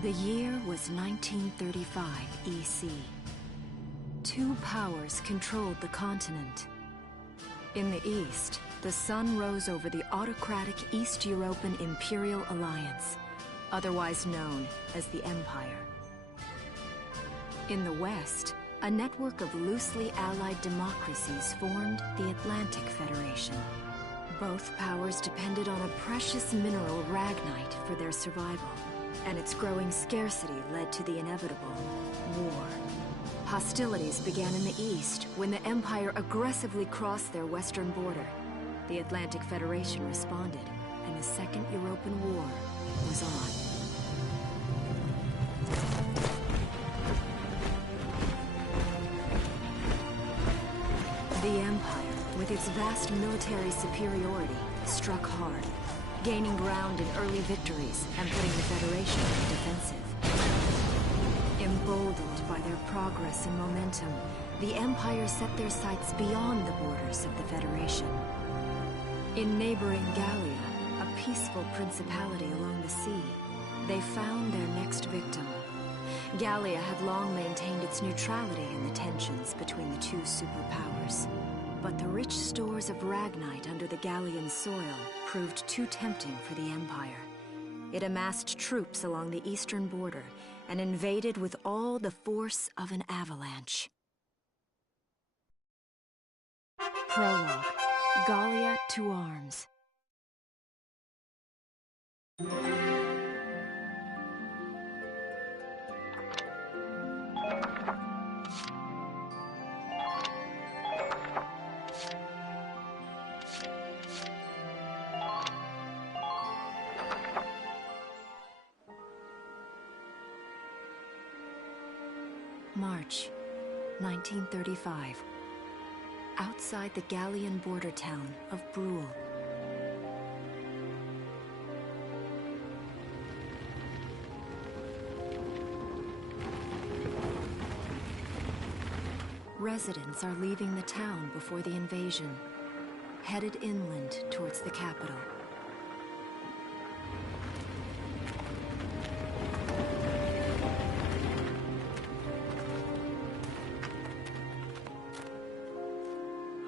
The year was 1935 EC. Two powers controlled the continent. In the east, the sun rose over the autocratic East European Imperial Alliance, otherwise known as the Empire. In the west, a network of loosely allied democracies formed the Atlantic Federation. Both powers depended on a precious mineral ragnite for their survival, and its growing scarcity led to the inevitable war. Hostilities began in the east when the Empire aggressively crossed their western border. The Atlantic Federation responded, and the Second European War was on. The Empire, with its vast military superiority, struck hard, gaining ground in early victories and putting the Federation on the defensive. Emboldened by their progress and momentum, the Empire set their sights beyond the borders of the Federation. In neighboring Gallia, a peaceful principality along the sea, they found their next victim. Gallia had long maintained its neutrality in the tensions between the two superpowers. But the rich stores of ragnite under the Gallian soil proved too tempting for the Empire. It amassed troops along the eastern border and invaded with all the force of an avalanche. Prologue. Gallia to arms. March, 1935. Outside the Gallian border town of Brule. Residents are leaving the town before the invasion, headed inland towards the capital.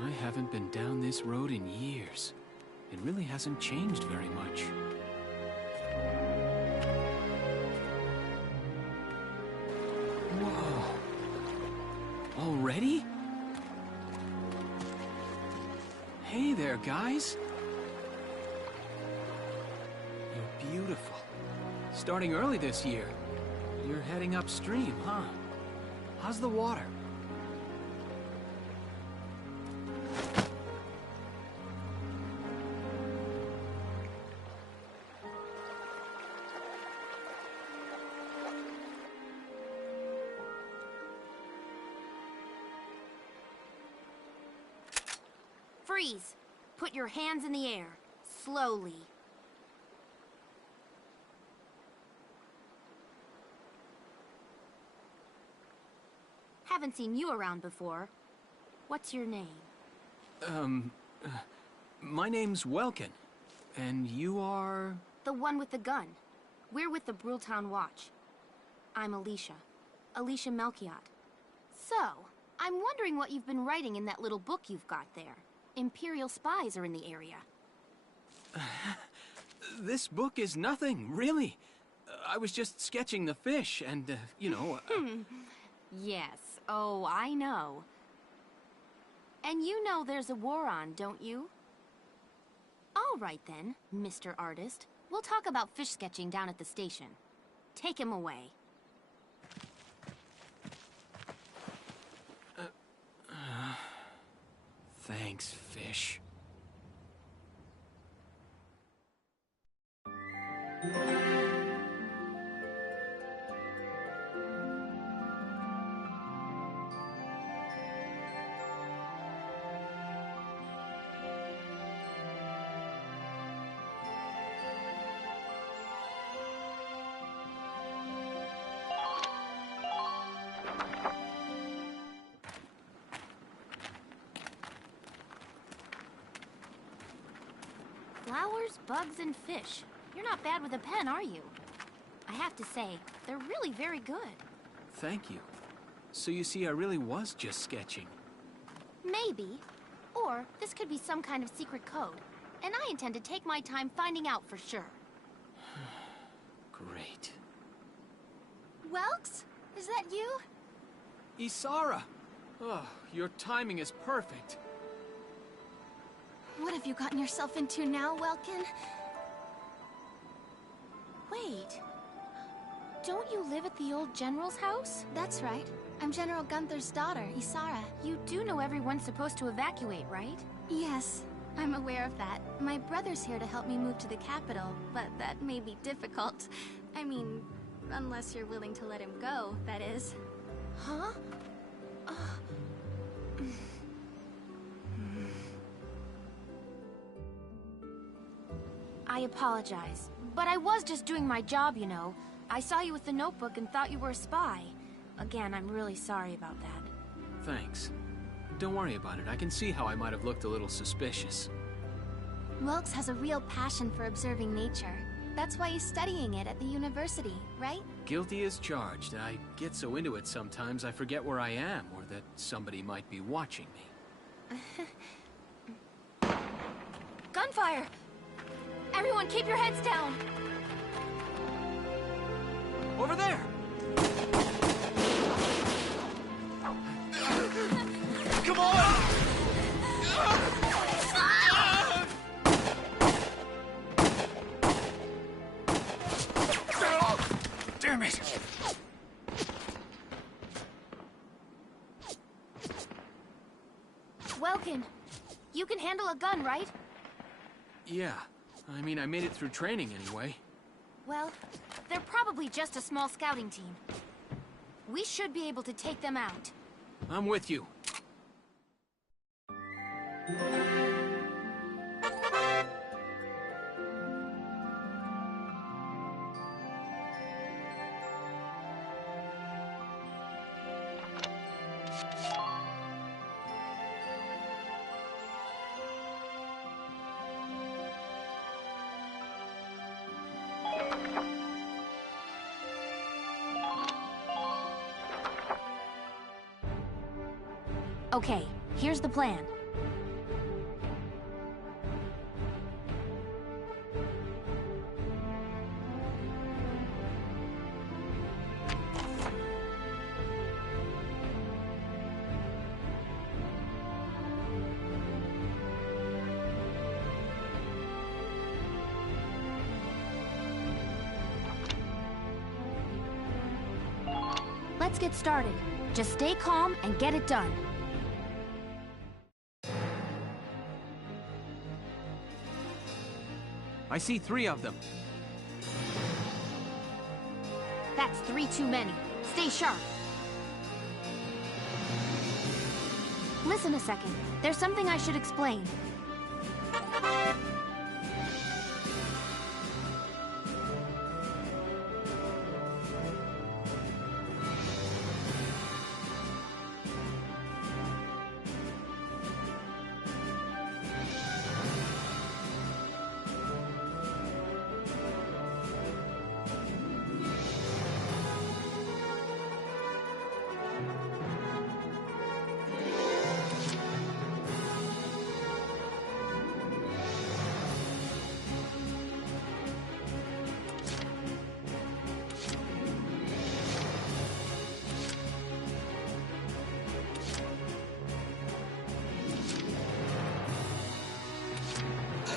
I haven't been down this road in years. It really hasn't changed very much. Whoa! Already? Hey there, guys! You're beautiful. Starting early this year. You're heading upstream, huh? How's the water? Freeze! Put your hands in the air. Slowly. Haven't seen you around before. What's your name? My name's Welkin. And you are... The one with the gun. We're with the Bruletown Watch. I'm Alicia. Alicia Melchiot. So, I'm wondering what you've been writing in that little book you've got there. Imperial spies are in the area. This book is nothing, really. I was just sketching the fish and, you know... Yes. Oh, I know. And you know there's a war on, don't you? All right then, Mr. Artist. We'll talk about fish sketching down at the station. Take him away. Thanks, fish. Flowers, bugs, and fish. You're not bad with a pen, are you? I have to say, they're really very good. Thank you. So you see, I really was just sketching. Maybe. Or this could be some kind of secret code. And I intend to take my time finding out for sure. Great. Welks? Is that you? Isara! Oh, your timing is perfect. What have you gotten yourself into now, Welkin? Wait. Don't you live at the old General's house? That's right. I'm General Gunther's daughter, Isara. You do know everyone's supposed to evacuate, right? Yes, I'm aware of that. My brother's here to help me move to the capital, but that may be difficult. I mean, unless you're willing to let him go, that is. Huh? I apologize, but I was just doing my job, you know. I saw you with the notebook and thought you were a spy. Again, I'm really sorry about that. Thanks. Don't worry about it. I can see how I might have looked a little suspicious. Welks has a real passion for observing nature. That's why he's studying it at the university, right? Guilty as charged. I get so into it sometimes I forget where I am, or that somebody might be watching me. Gunfire! Everyone keep your heads down! Over there! Come on! Damn it! Welkin, you can handle a gun, right? Yeah. I mean, I made it through training anyway. Well, they're probably just a small scouting team. We should be able to take them out. I'm with you. Okay, here's the plan. Let's get started. Just stay calm and get it done. I see 3 of them. That's 3 too many. Stay sharp. Listen a second. There's something I should explain.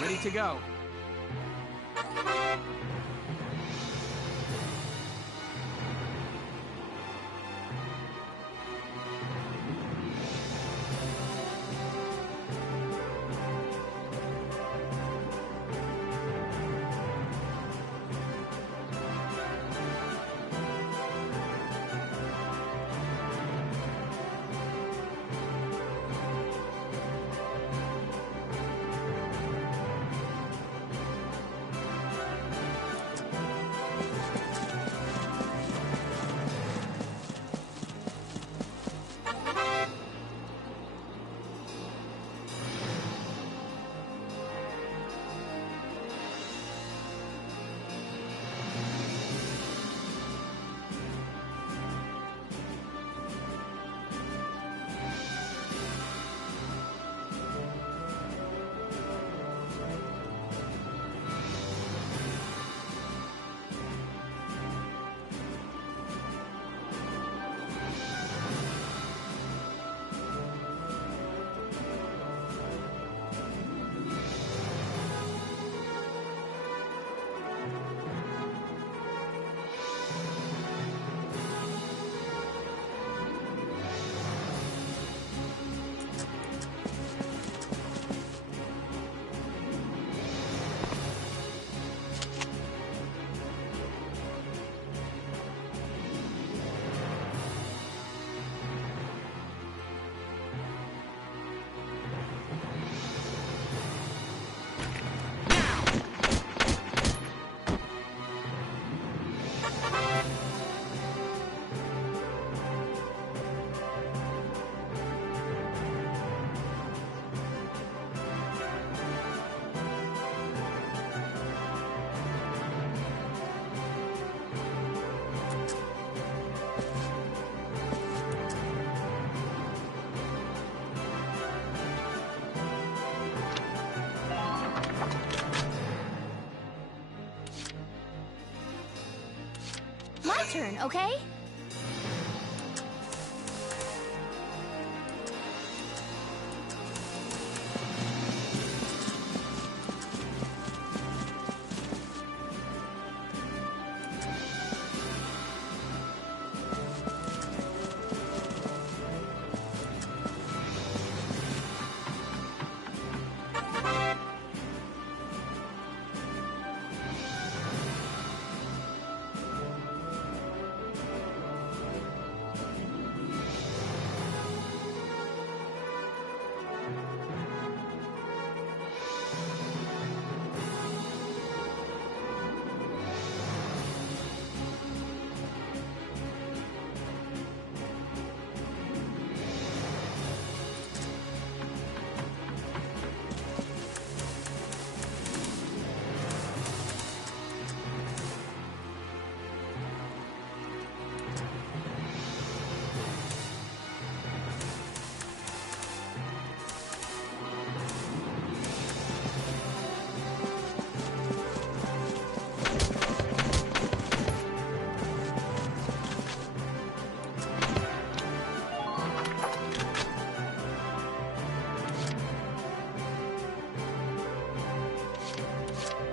Ready to go. turn, okay?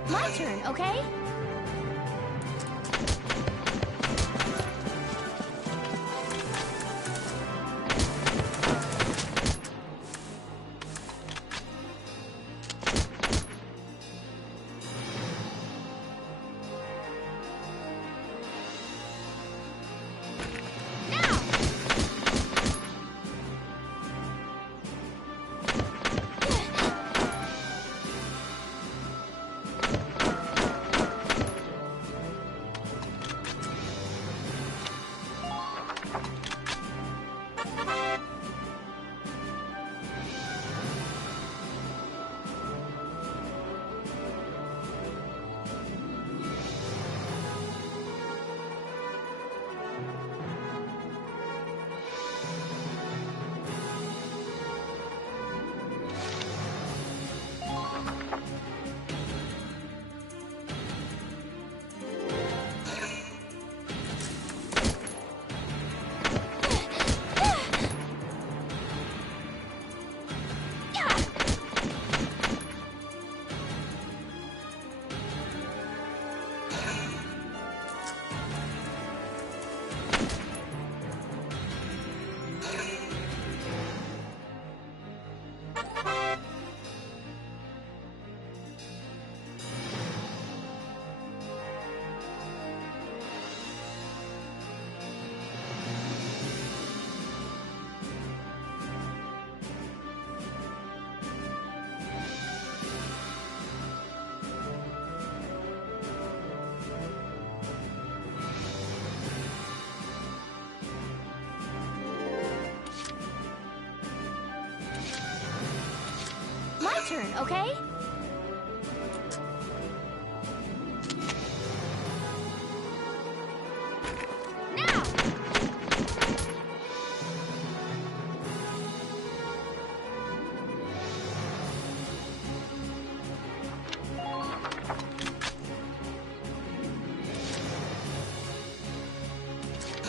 My turn, okay? My turn, okay? Now!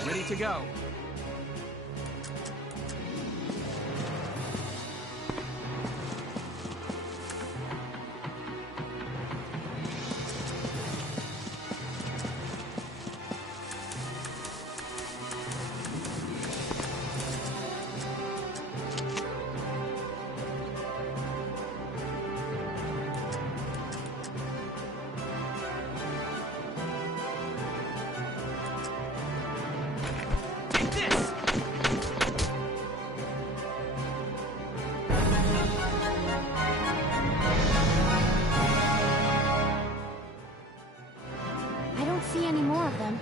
Ready to go. I don't see any more of them.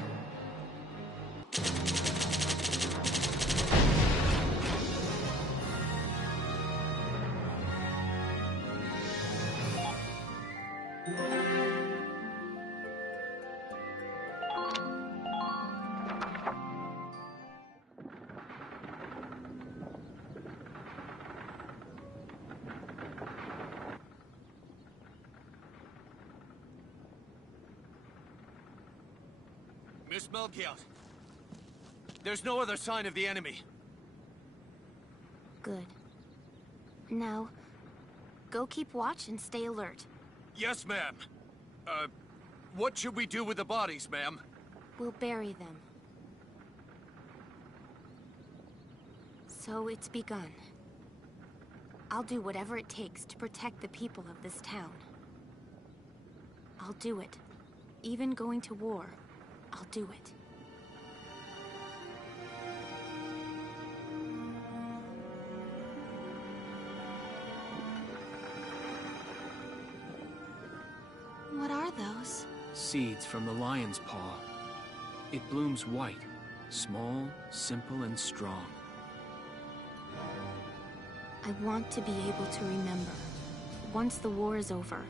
is Melchior. There's no other sign of the enemy. Good. Now, go keep watch and stay alert. Yes, ma'am. What should we do with the bodies, ma'am? We'll bury them. So it's begun. I'll do whatever it takes to protect the people of this town. I'll do it. Even going to war, I'll do it. What are those? Seeds from the lion's paw. It blooms white, small, simple, and strong. I want to be able to remember, once the war is over,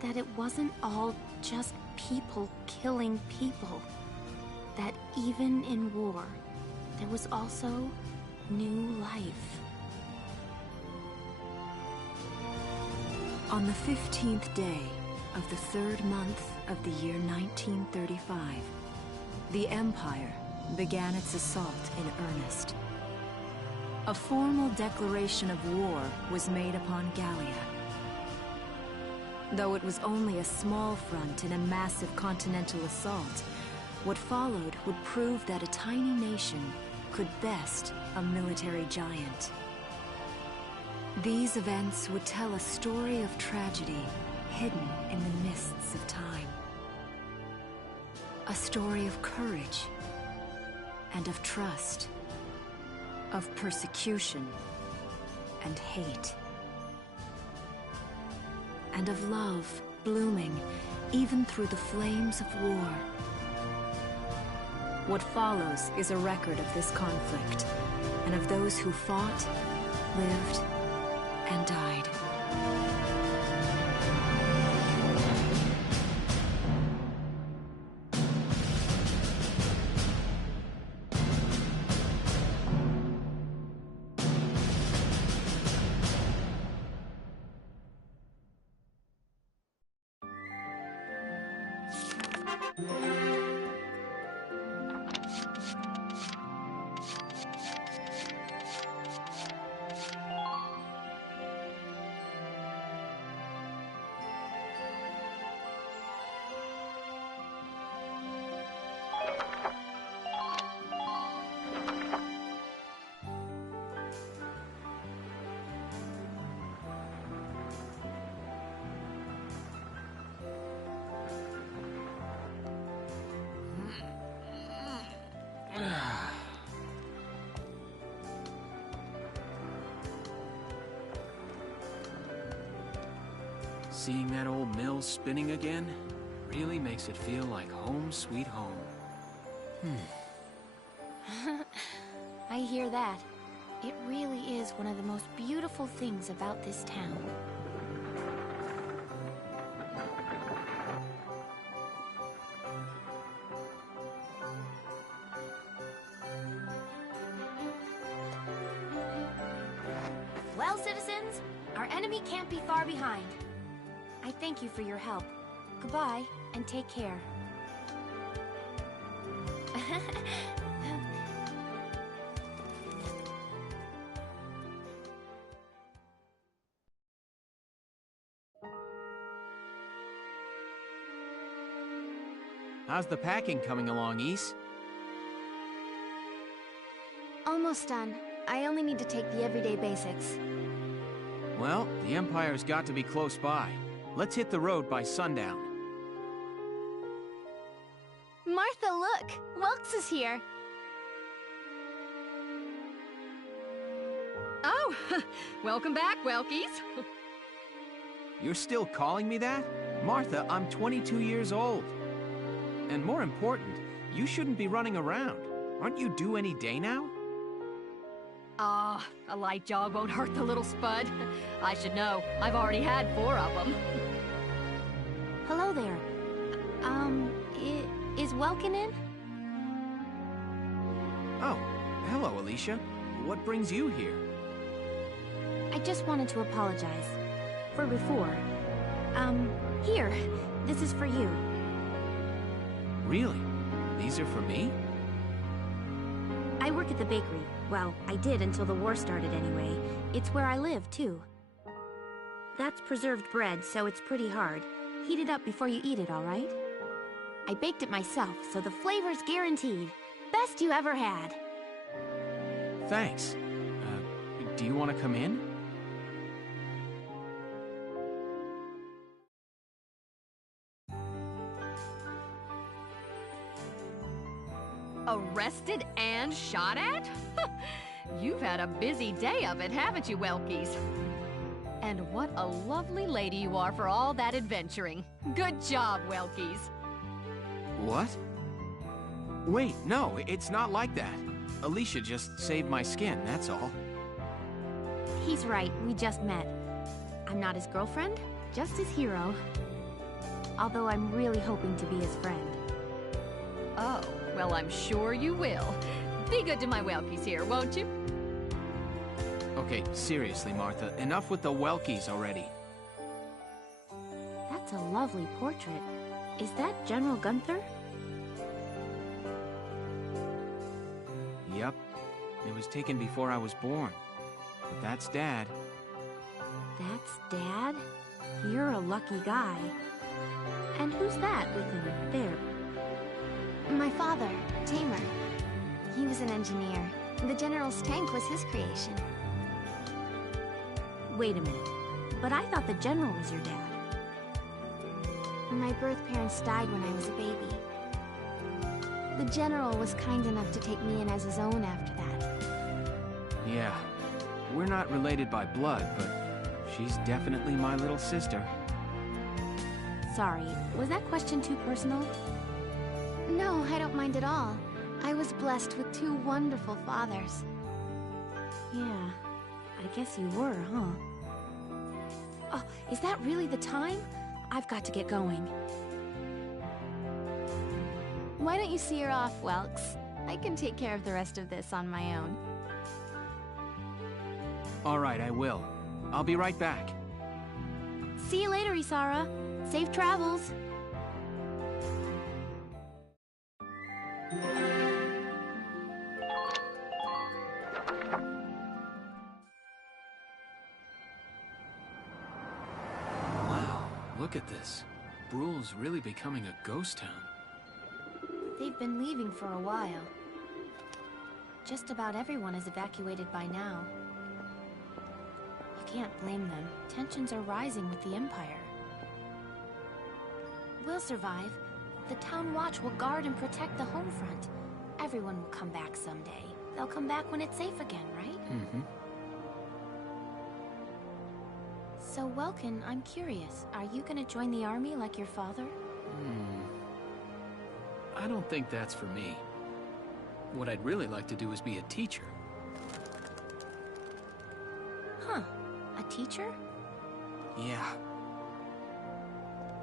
that it wasn't all just people killing people. That even in war, there was also new life. On the 15th day of the 3rd month of the year 1935, the Empire began its assault in earnest. A formal declaration of war was made upon Gallia. Though it was only a small front in a massive continental assault, what followed would prove that a tiny nation could best a military giant. These events would tell a story of tragedy hidden in the mists of time. A story of courage and of trust, of persecution and hate, and of love blooming even through the flames of war. What follows is a record of this conflict, and of those who fought, lived, and died. Seeing that old mill spinning again really makes it feel like home sweet home. I hear that. It really is one of the most beautiful things about this town. Well, citizens, our enemy can't be far behind. I thank you for your help. Goodbye, and take care. How's the packing coming along, Ys? Almost done. I only need to take the everyday basics. Well, the Empire's got to be close by. Let's hit the road by sundown. Martha, look! Welks is here! Oh, welcome back, Welkies. You're still calling me that? Martha, I'm 22 years old. And more important, you shouldn't be running around. Aren't you due any day now? Ah, a light jog won't hurt the little spud. I should know. I've already had 4 of them. Hello there. Is Welkin in? Oh, hello, Alicia. What brings you here? I just wanted to apologize. For before. Here. This is for you. Really? These are for me? I work at the bakery. Well, I did until the war started anyway. It's where I live, too. That's preserved bread, so it's pretty hard. Heat it up before you eat it, all right? I baked it myself, so the flavor's guaranteed. Best you ever had. Thanks. Do you want to come in? Arrested and shot at? You've had a busy day of it, haven't you, Welkies? And what a lovely lady you are for all that adventuring. Good job, Welkies. What? Wait, no, it's not like that. Alicia just saved my skin, that's all. He's right, we just met. I'm not his girlfriend, just his hero. Although I'm really hoping to be his friend. Oh, well, I'm sure you will. Be good to my Welkies here, won't you? Okay, seriously, Martha, enough with the Welkies already. That's a lovely portrait. Is that General Gunther? Yep. It was taken before I was born. But that's Dad. That's Dad? You're a lucky guy. And who's that with him there? My father, Tamer. He was an engineer. The General's tank was his creation. Wait a minute. But I thought the General was your dad. My birth parents died when I was a baby. The General was kind enough to take me in as his own after that. Yeah. We're not related by blood, but she's definitely my little sister. Sorry, was that question too personal? No, I don't mind at all. I was blessed with two wonderful fathers. Yeah, I guess you were, huh? Oh, is that really the time? I've got to get going. Why don't you see her off, Welks? I can take care of the rest of this on my own. All right, I will. I'll be right back. See you later, Isara. Safe travels. Wow, look at this. Bruhl's really becoming a ghost town. They've been leaving for a while. Just about everyone is evacuated by now. You can't blame them. Tensions are rising with the Empire. We'll survive. The Town Watch will guard and protect the home front. Everyone will come back someday. They'll come back when it's safe again, right? Mm-hmm. So, Welkin, I'm curious. Are you gonna join the army like your father? I don't think that's for me. What I'd really like to do is be a teacher. Huh. A teacher? Yeah.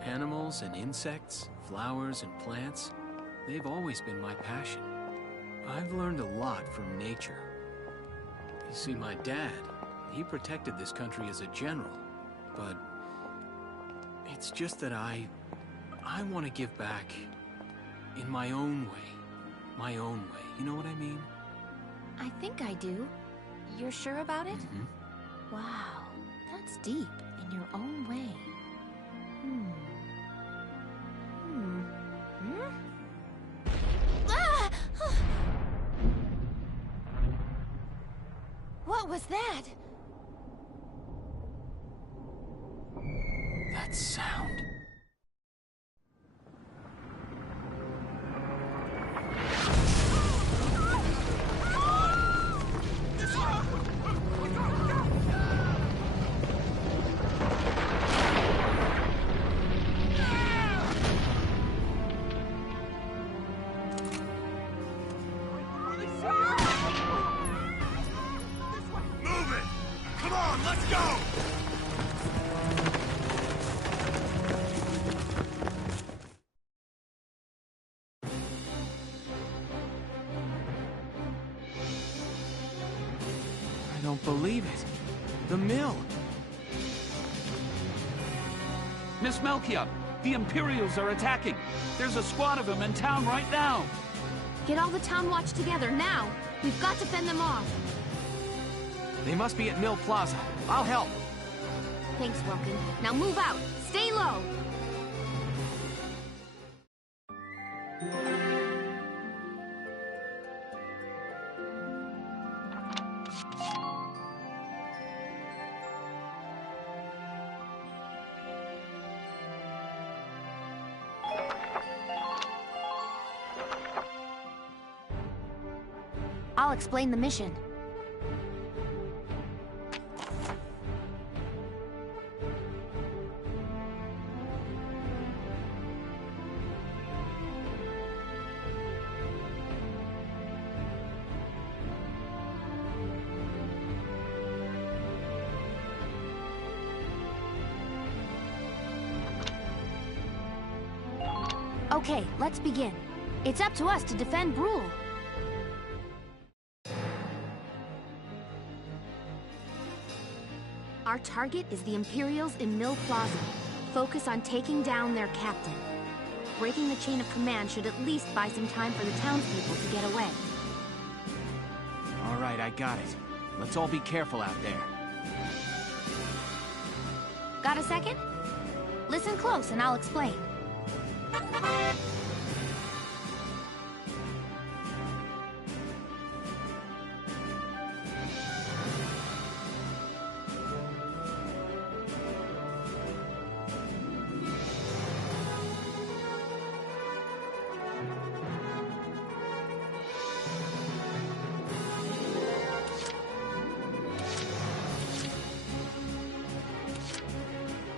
Animals and insects, flowers and plants, they've always been my passion. I've learned a lot from nature. You see, my dad, he protected this country as a general, but it's just that I want to give back in my own way. My own way, you know what I mean? I think I do. You're sure about it? Mm-hmm. Wow, that's deep. In your own way. Ah! What was that? That sound. I don't believe it. The mill. Miss Melchior, the Imperials are attacking. There's a squad of them in town right now. Get all the town watch together, now! We've got to fend them off! They must be at Mill Plaza. I'll help. Thanks, Welkin. Now move out! Stay low! I'll explain the mission. Okay, let's begin. It's up to us to defend Brule. Our target is the Imperials in Mill Plaza. Focus on taking down their captain. Breaking the chain of command should at least buy some time for the townspeople to get away. All right, I got it. Let's all be careful out there. Got a second? Listen close and I'll explain.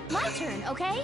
My turn, okay?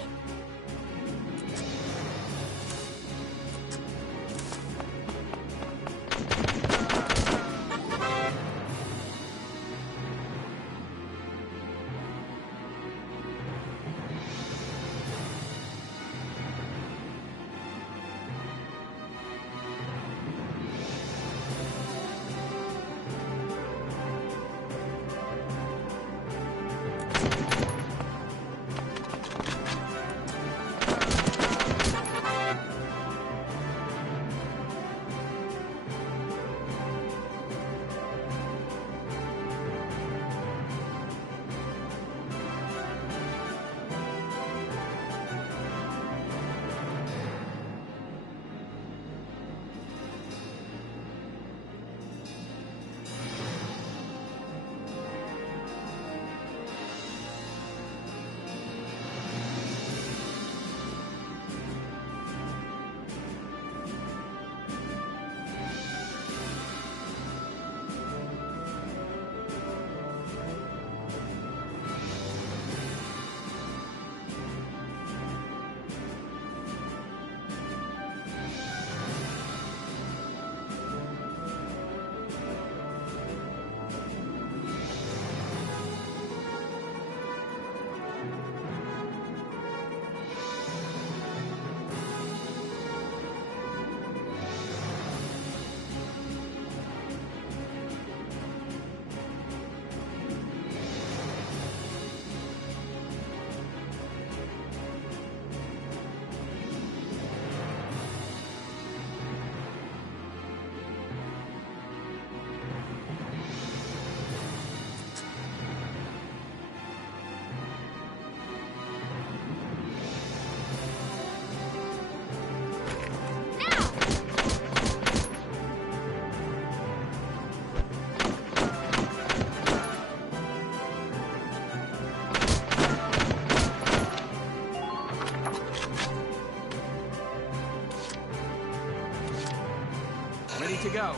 Ready to go.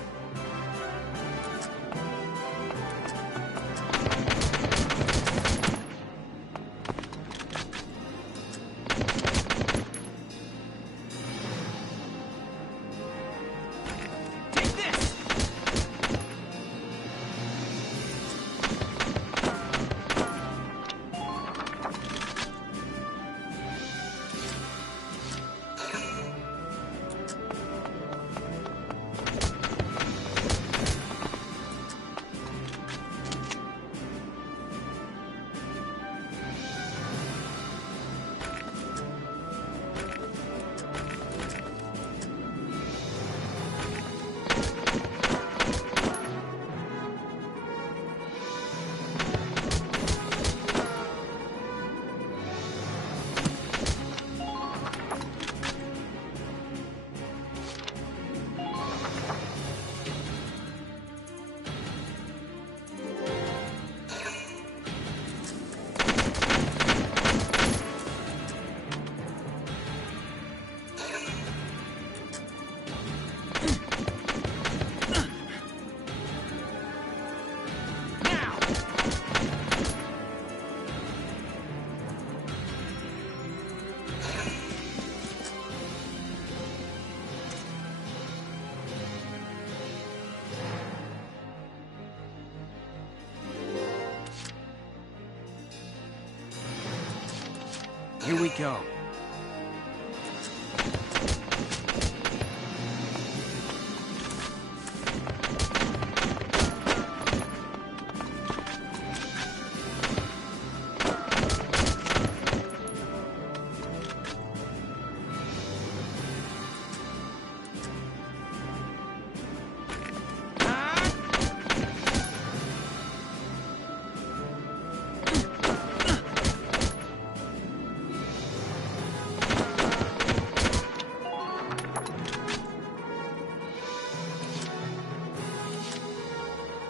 Here we go.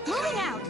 Moving out!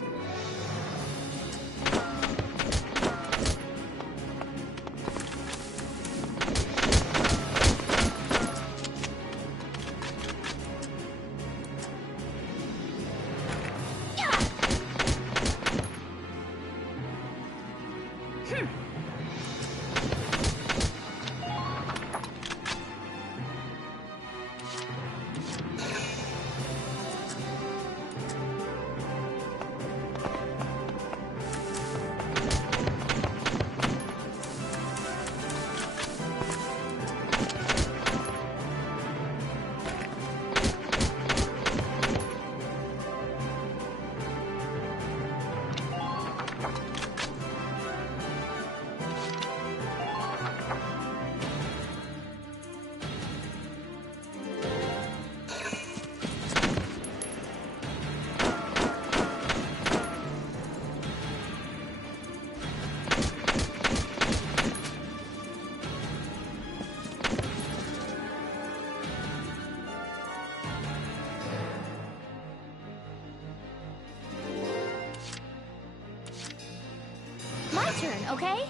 My turn, okay?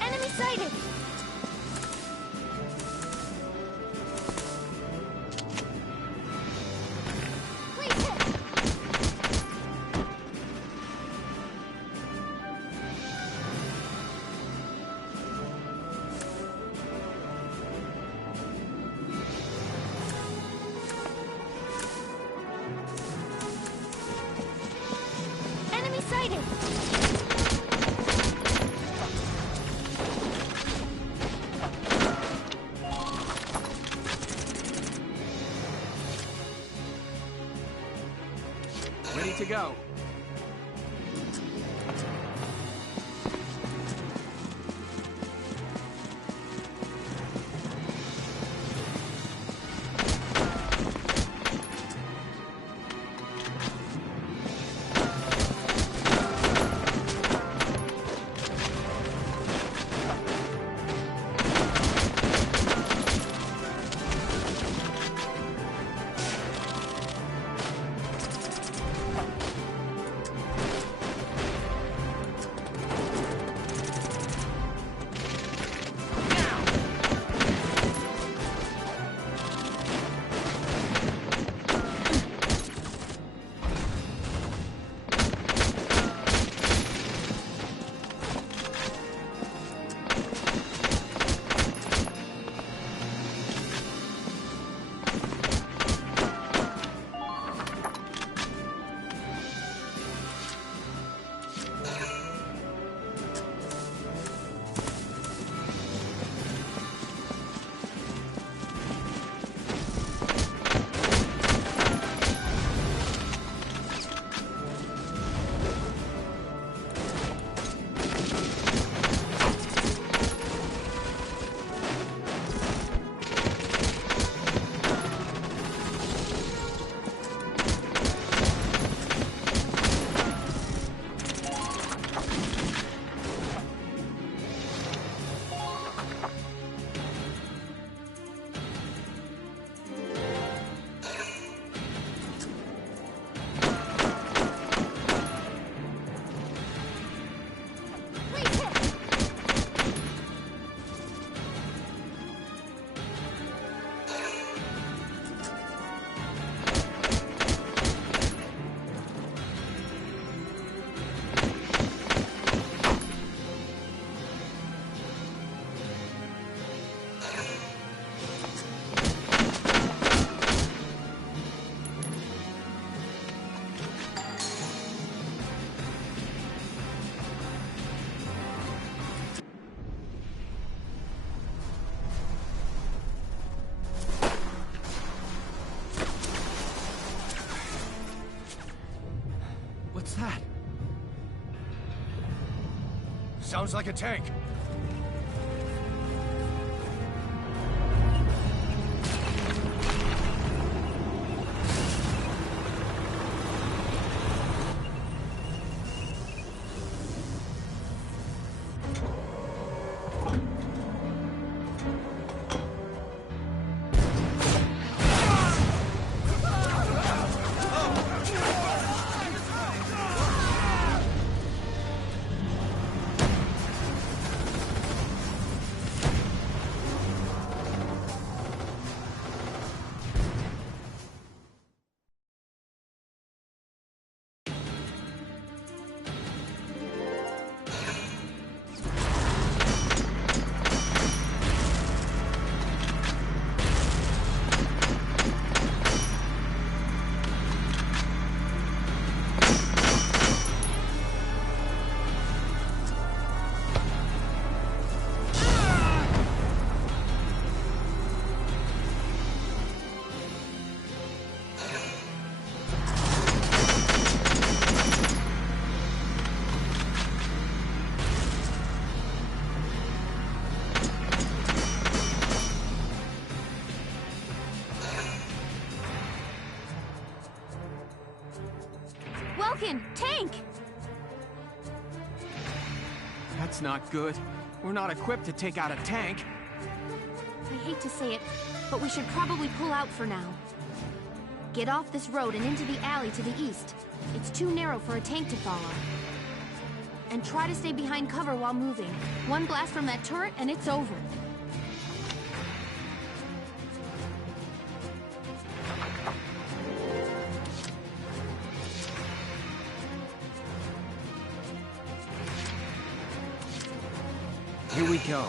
Enemy sighted! Please hit! Enemy sighted! Ready to go. that? Sounds like a tank. Tank! That's not good. We're not equipped to take out a tank. I hate to say it, but we should probably pull out for now. Get off this road and into the alley to the east. It's too narrow for a tank to follow. And try to stay behind cover while moving. One blast from that turret and it's over. Here we go.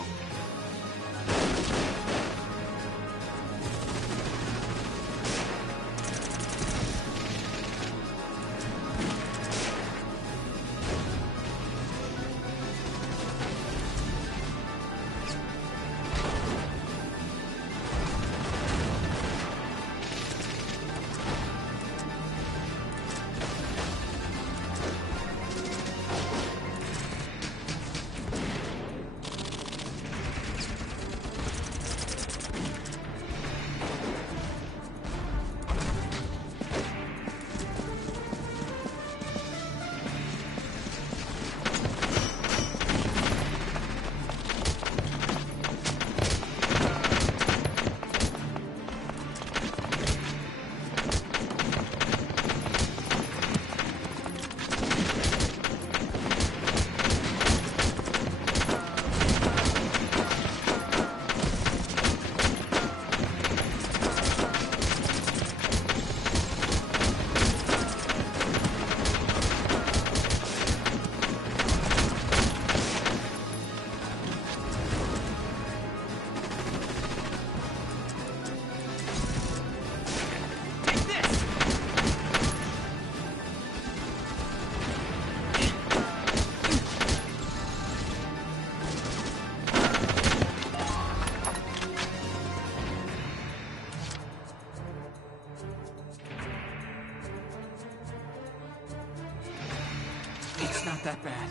It's not that bad.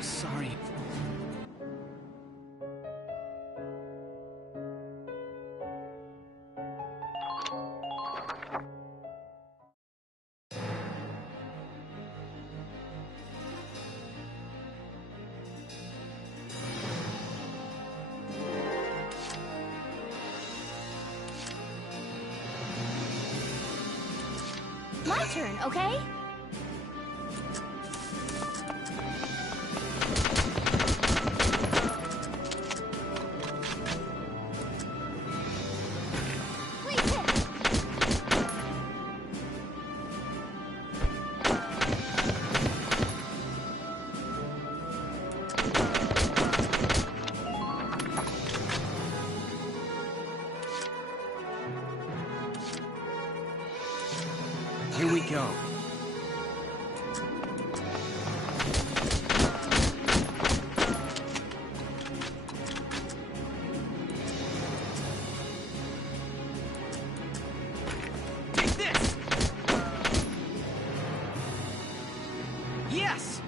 Sorry. My turn, okay? Please hit. Here we go. Yes!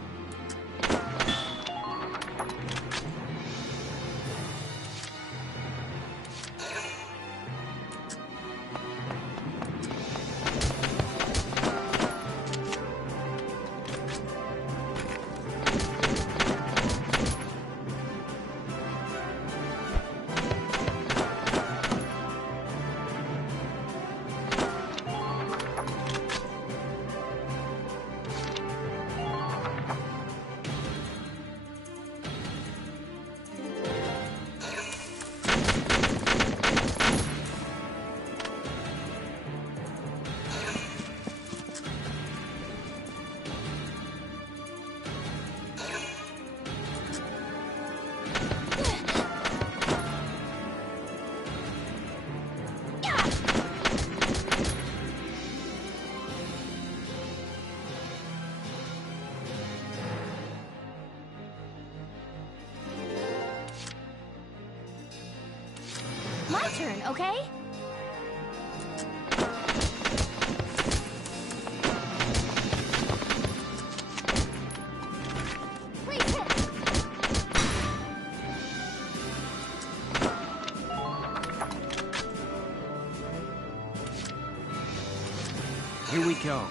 My turn, okay? Please hit. Here we go.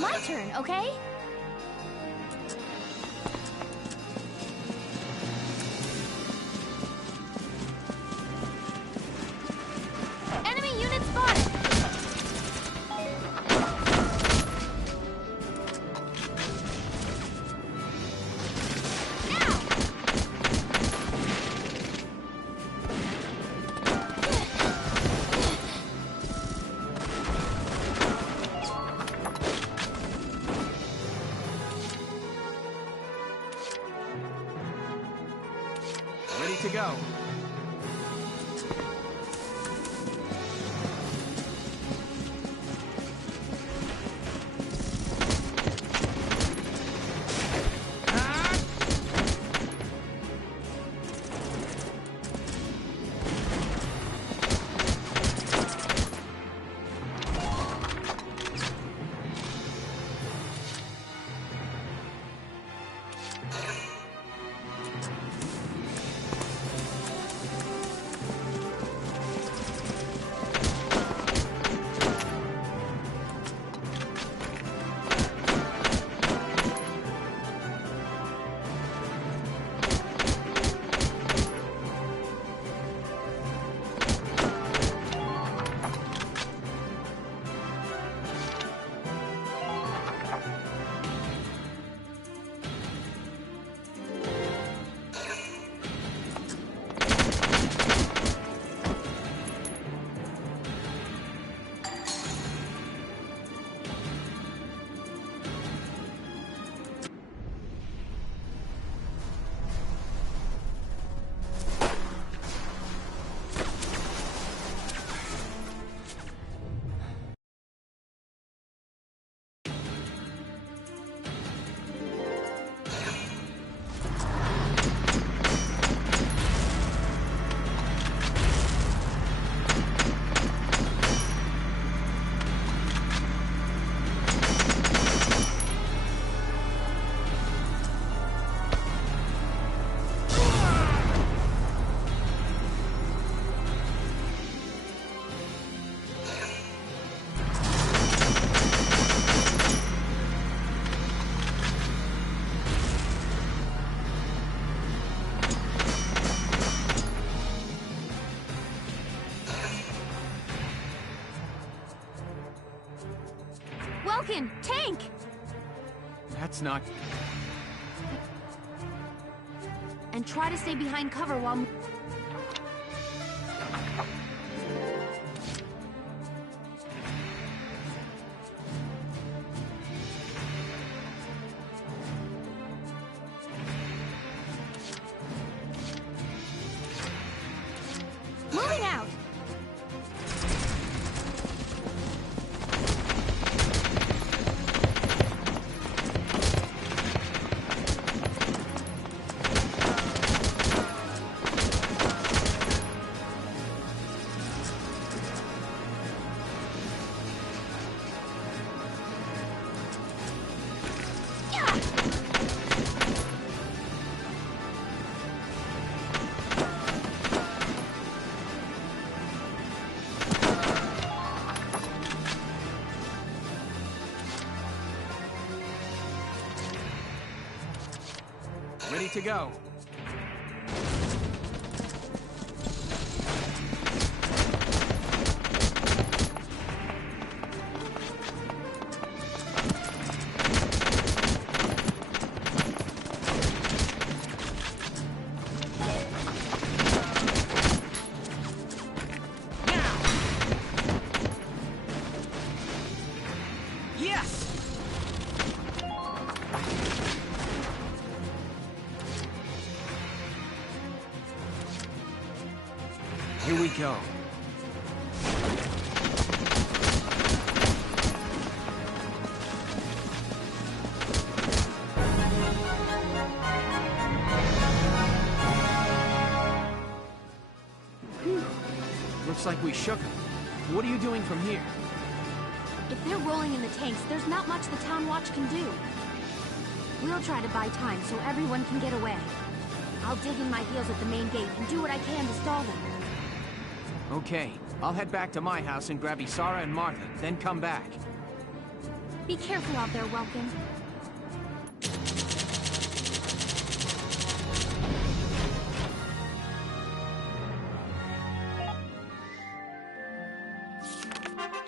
My turn, okay? Enemy unit spotted! Now! Ready to go. Welkin! Tank! That's not... And try to stay behind cover while... Moving out! Ready to go. Yes! Here we go. Looks like we shook them. What are you doing from here? If they're rolling in the tanks, there's not much the Town Watch can do. We'll try to buy time so everyone can get away. I'll dig in my heels at the main gate and do what I can to stall them. Okay, I'll head back to my house and grab Isara and Martha, then come back. Be careful out there, Welkin.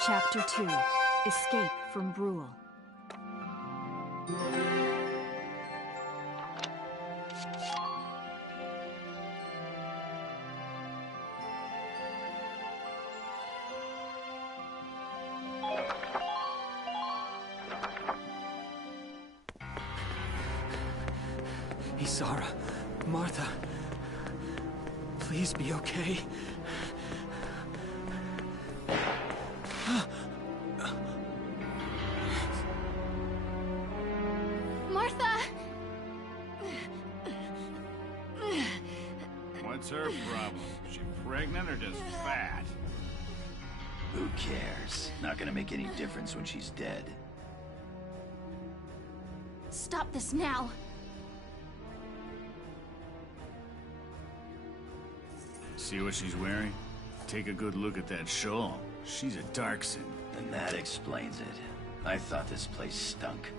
Chapter 2. Escape from Brule. Isara, Martha, please be okay. Martha! What's her problem? She pregnant or just fat? Who cares? Not gonna make any difference when she's dead. Stop this now! See what she's wearing? Take a good look at that shawl. She's a Darkson. And that explains it. I thought this place stunk.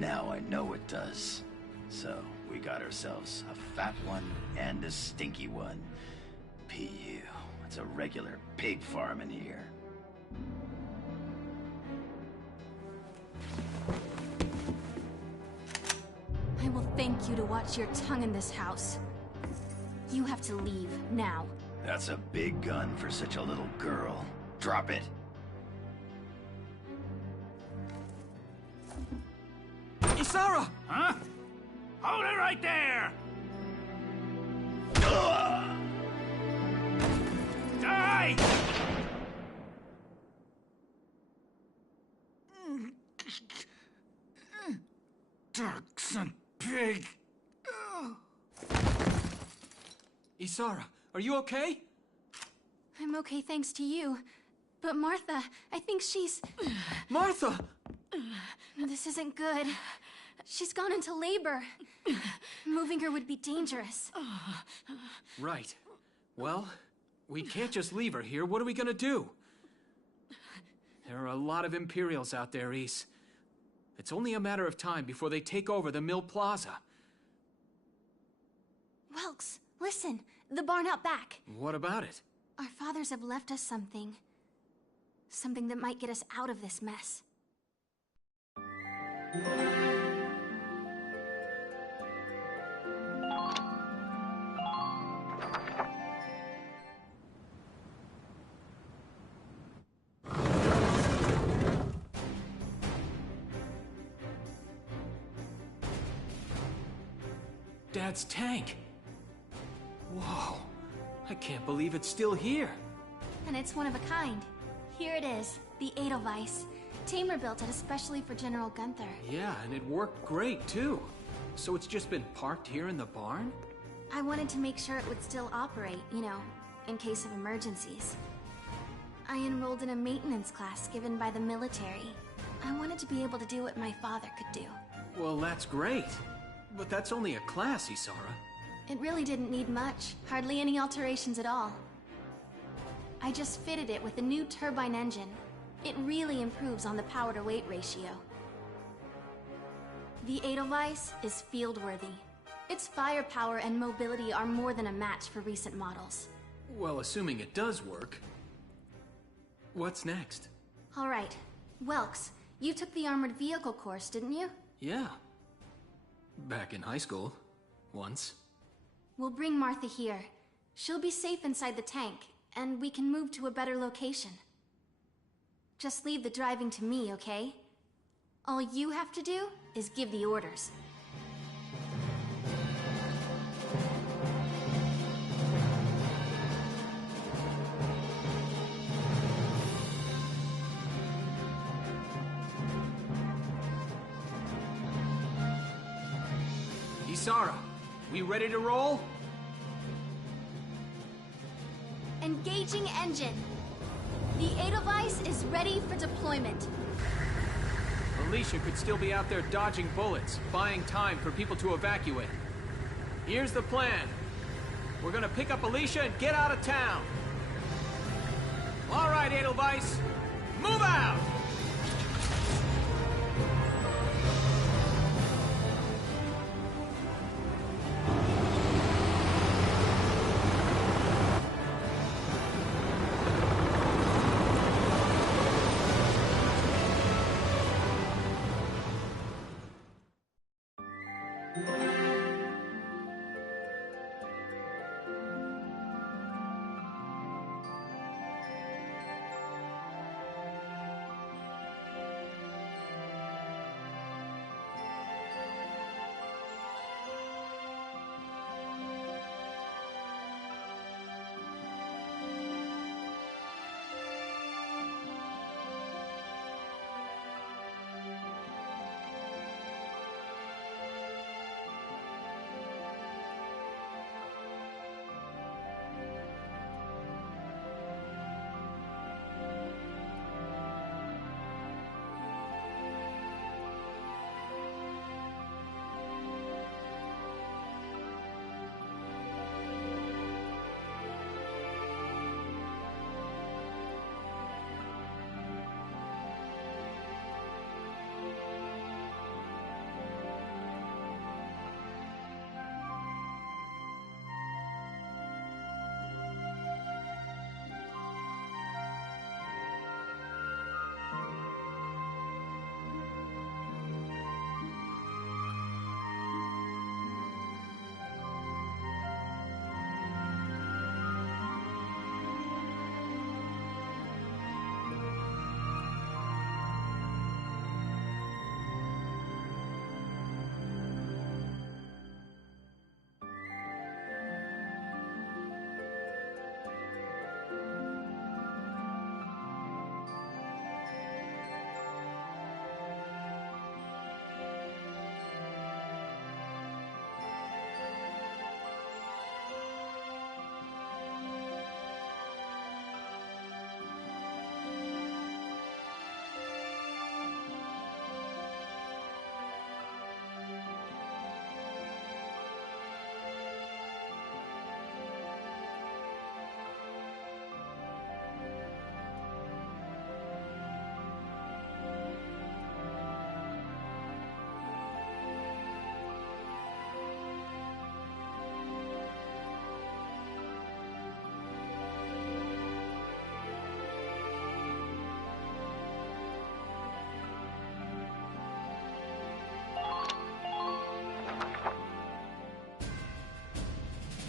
Now I know it does. So, we got ourselves a fat one and a stinky one. PU. It's a regular pig farm in here. I will thank you to watch your tongue in this house. You have to leave, now. That's a big gun for such a little girl. Drop it. Isara! Huh? Hold it right there! Die! Darkson pig! Isara, are you okay? I'm okay thanks to you. But Martha, I think she's... Martha! This isn't good. She's gone into labor. Moving her would be dangerous. Right. Well, we can't just leave her here. What are we gonna do? There are a lot of Imperials out there, Ys. It's only a matter of time before they take over the Mill Plaza. Welks, listen. The barn out back. What about it? Our fathers have left us something. Something that might get us out of this mess. Dad's tank. Whoa. I can't believe it's still here. And it's one of a kind. Here it is, the Edelweiss. Tamer built it especially for General Gunther. Yeah, and it worked great, too. So it's just been parked here in the barn? I wanted to make sure it would still operate, you know, in case of emergencies. I enrolled in a maintenance class given by the military. I wanted to be able to do what my father could do. Well, that's great. But that's only a class, Isara. It really didn't need much. Hardly any alterations at all. I just fitted it with a new turbine engine. It really improves on the power-to-weight ratio. The Edelweiss is field-worthy. Its firepower and mobility are more than a match for recent models. Well, assuming it does work. What's next? All right. Welks, you took the armored vehicle course, didn't you? Yeah. Back in high school. Once. We'll bring Martha here. She'll be safe inside the tank, and we can move to a better location. Just leave the driving to me, okay? All you have to do is give the orders. Isara, we ready to roll? Engaging engine. The Edelweiss is ready for deployment. Alicia could still be out there dodging bullets, buying time for people to evacuate. Here's the plan. We're gonna pick up Alicia and get out of town. All right, Edelweiss, move out!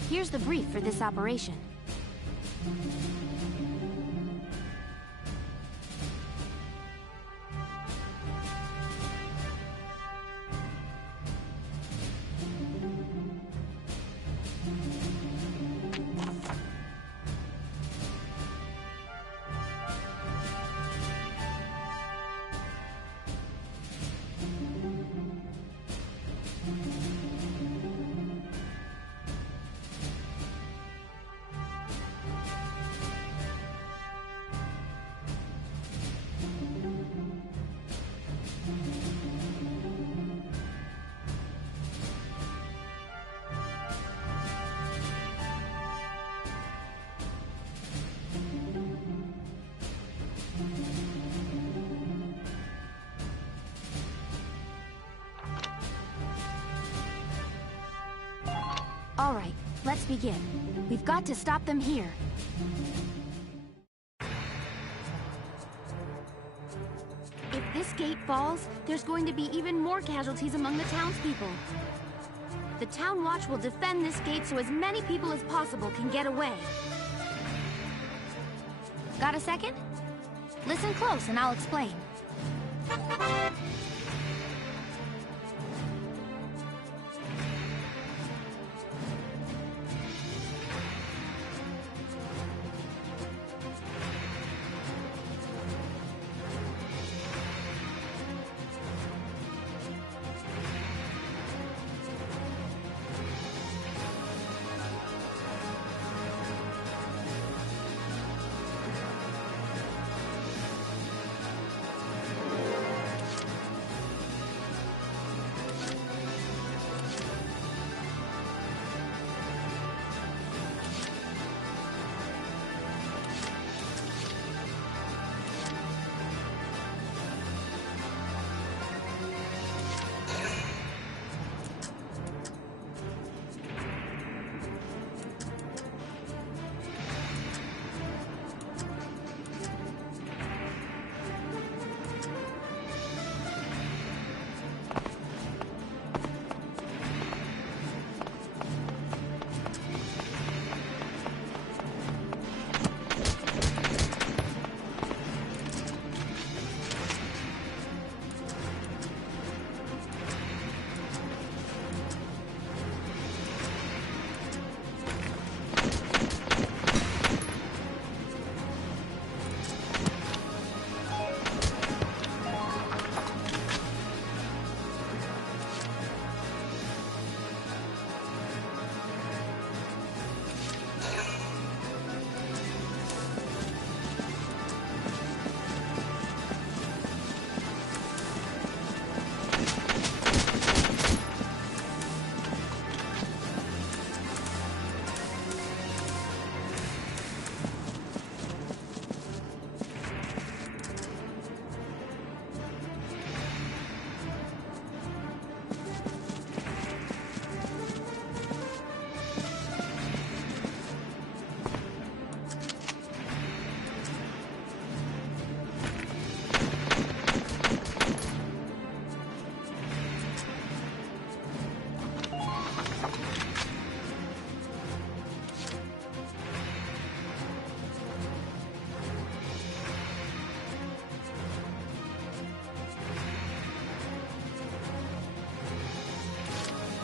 Here's the brief for this operation. All right, let's begin. We've got to stop them here. If this gate falls, there's going to be even more casualties among the townspeople. The Town Watch will defend this gate so as many people as possible can get away. Got a second? Listen close and I'll explain.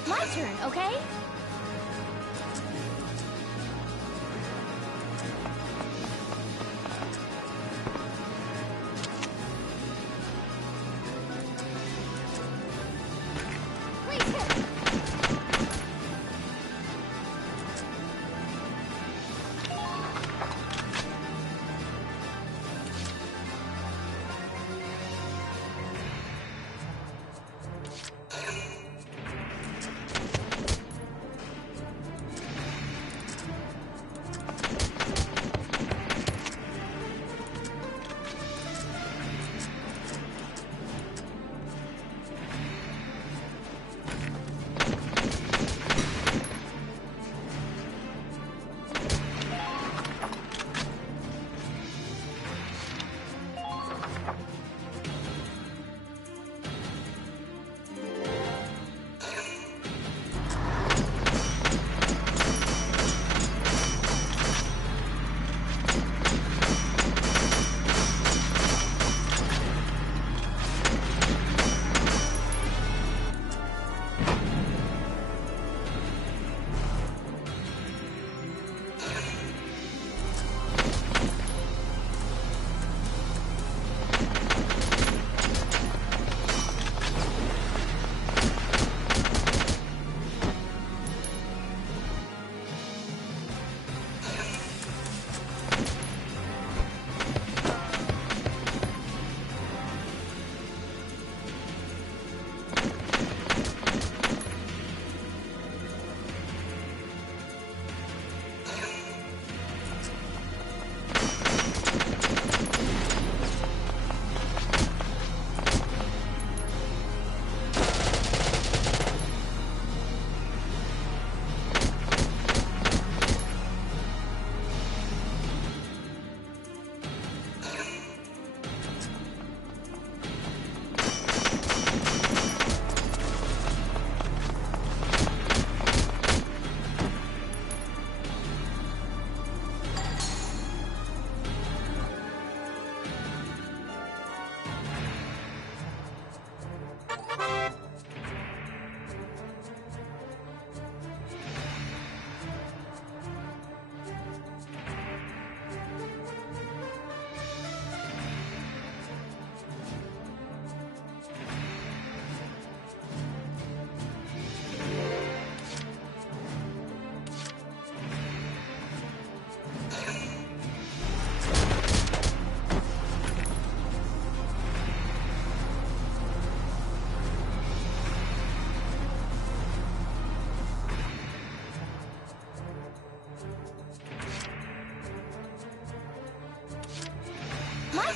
My turn, okay?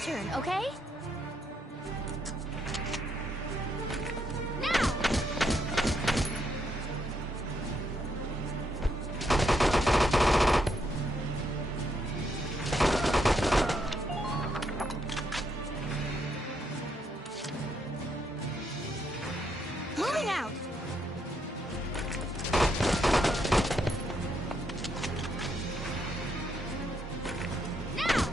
turn, okay? Moving out. Now.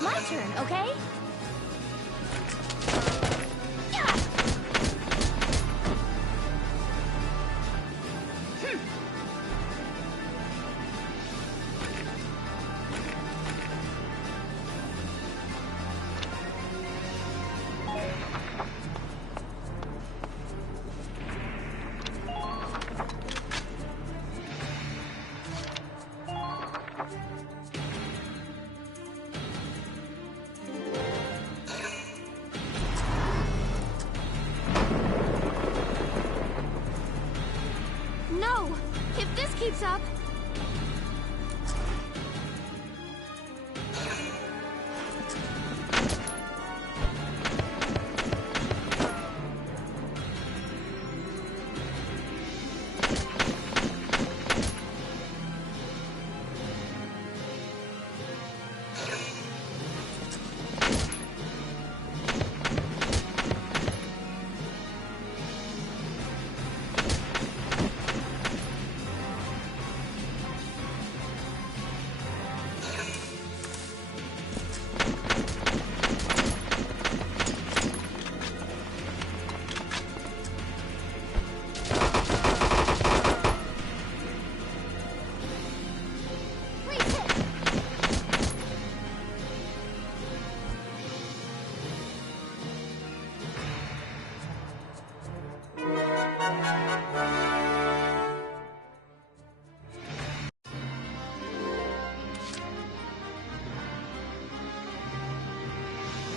My turn, okay? No! If this keeps up...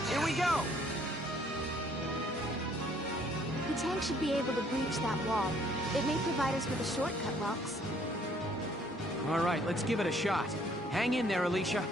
Here we go! The tank should be able to breach that wall. It may provide us with a shortcut, Welks. All right, let's give it a shot. Hang in there, Alicia.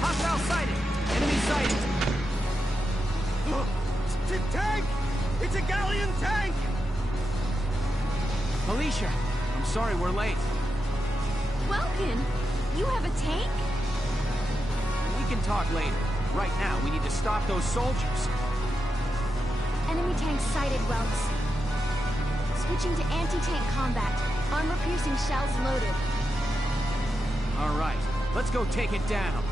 Hostile sighted! Enemy sighted! Tank! It's a galleon tank! Alicia, I'm sorry we're late. Welkin, you have a tank? We can talk later. Right now, we need to stop those soldiers. Enemy tank sighted, Welks. Switching to anti-tank combat. Armor-piercing shells loaded. All right, let's go take it down.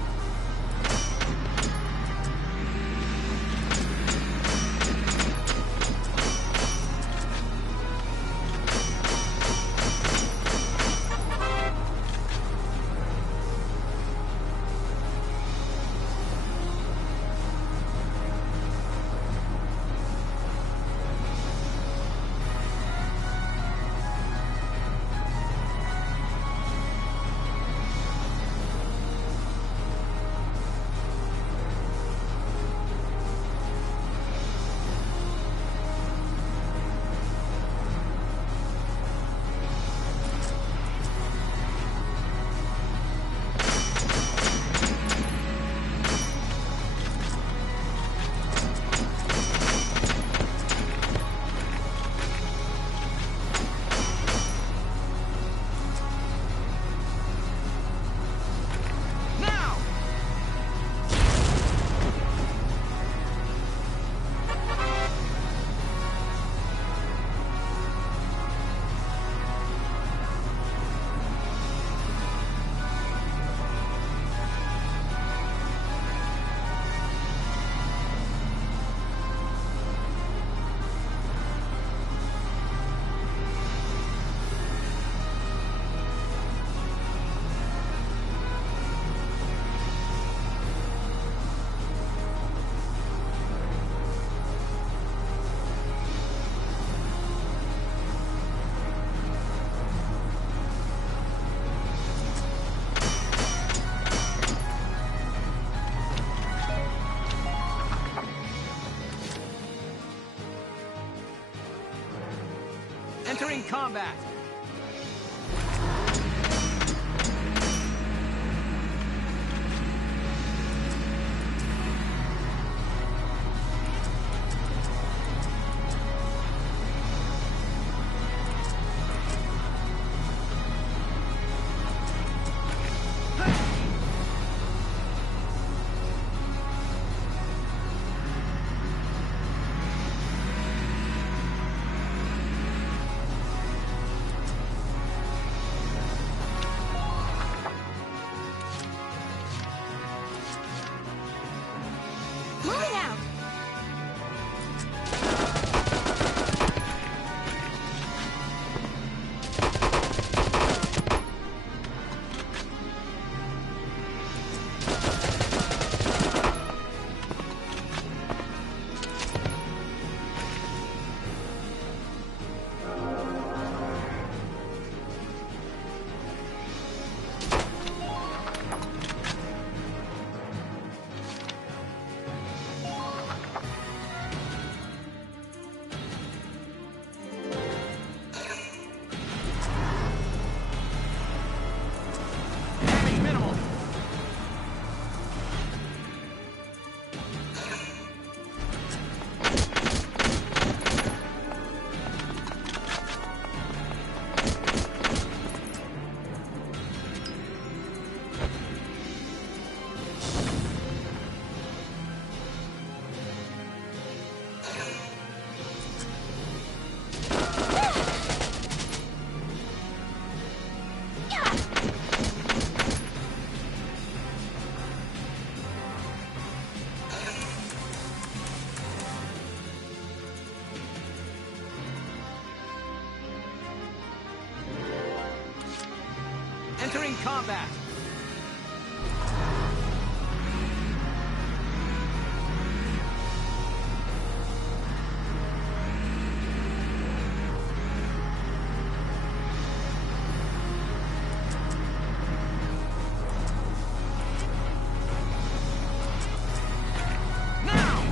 Entering combat! Moving out! Damage minimal! Entering combat! Now!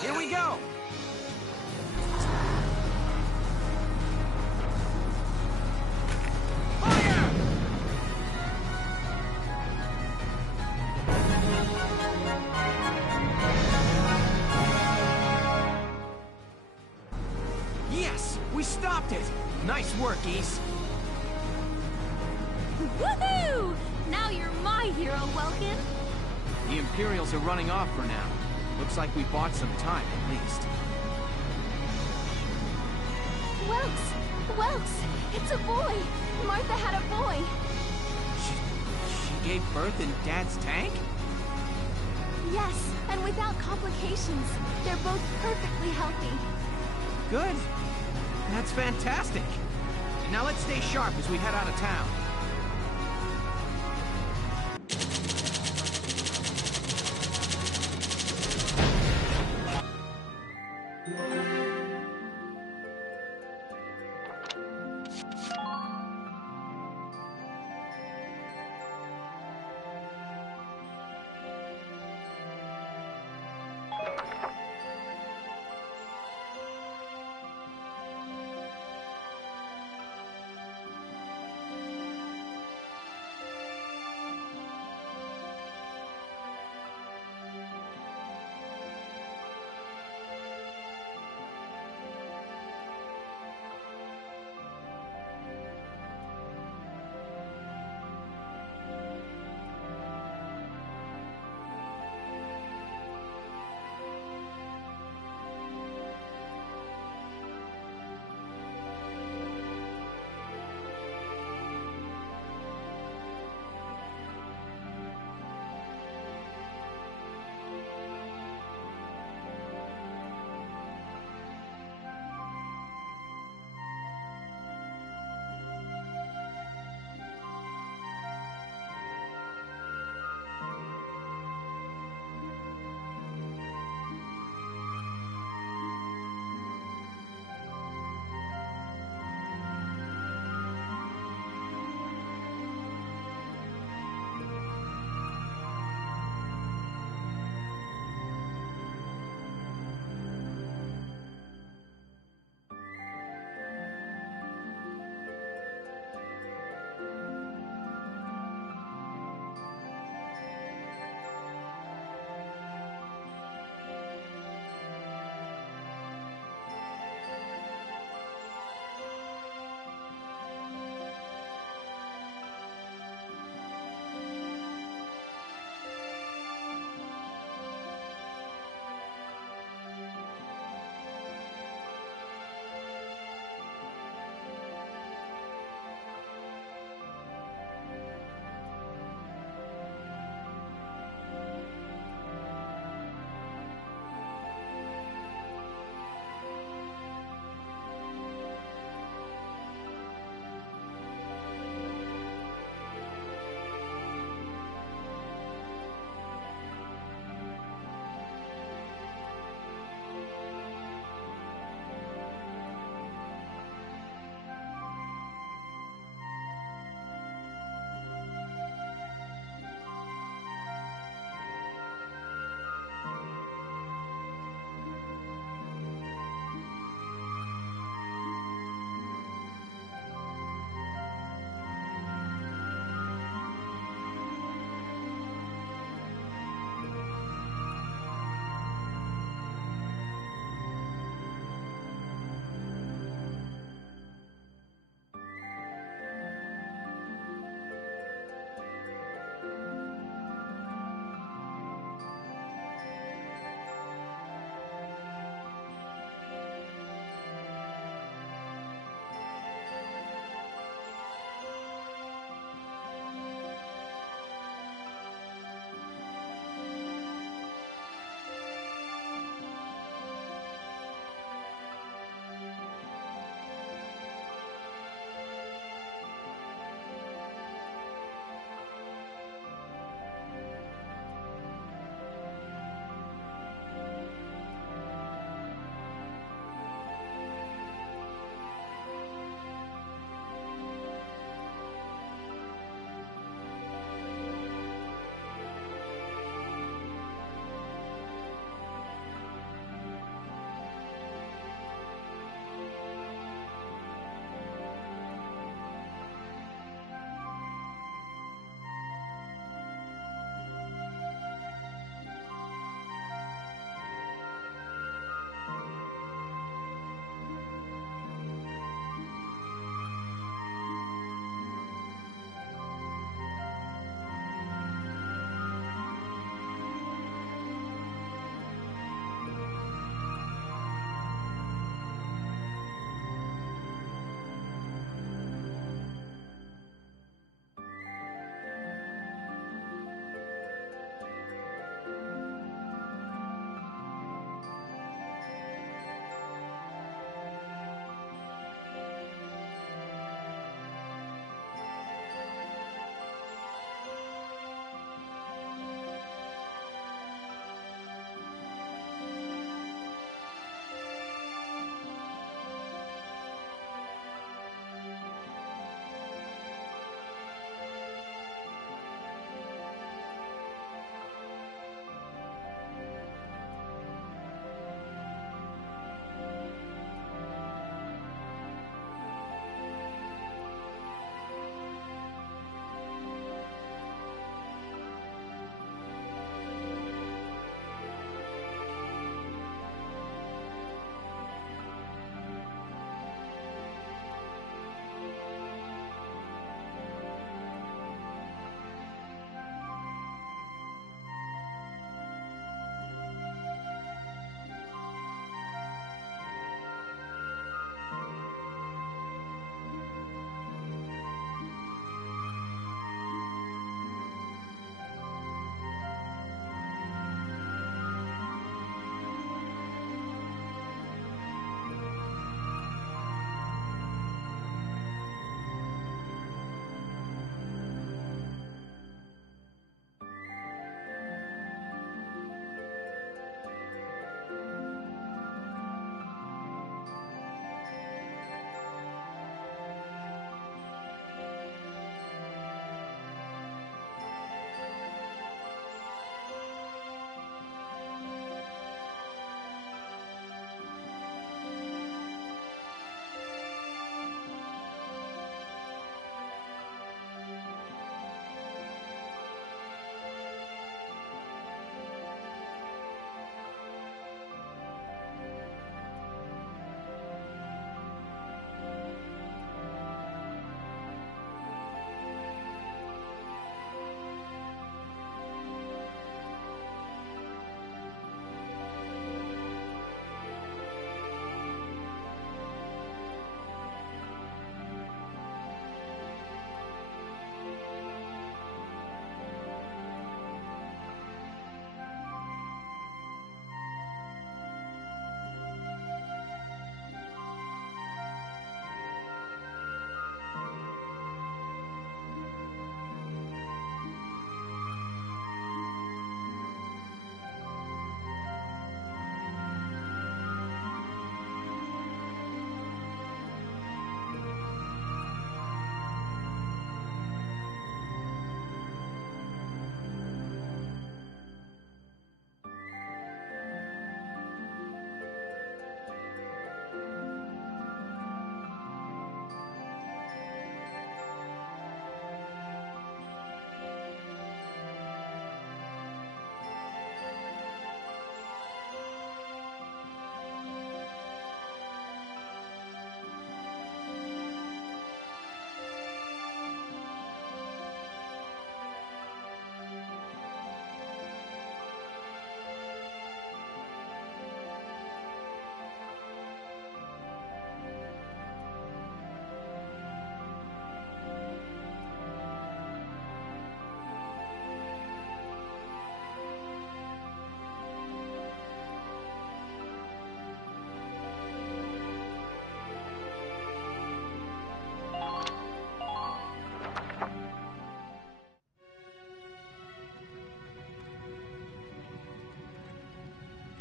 Here we go! Fire! Yes! We stopped it! Nice work, Ace! Woohoo! Now you're my hero, Welkin. The Imperials are running off for now. Looks like we bought some time, at least. Welks, it's a boy. Martha had a boy. She gave birth in Dad's tank? Yes, and without complications. They're both perfectly healthy. Good. That's fantastic. Now let's stay sharp as we head out of town.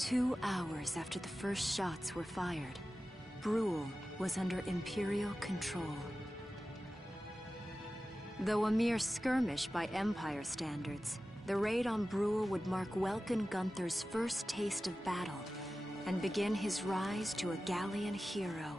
2 hours after the first shots were fired, Brule was under Imperial control. Though a mere skirmish by Empire standards, the raid on Brule would mark Welkin Gunther's first taste of battle and begin his rise to a Gallian hero.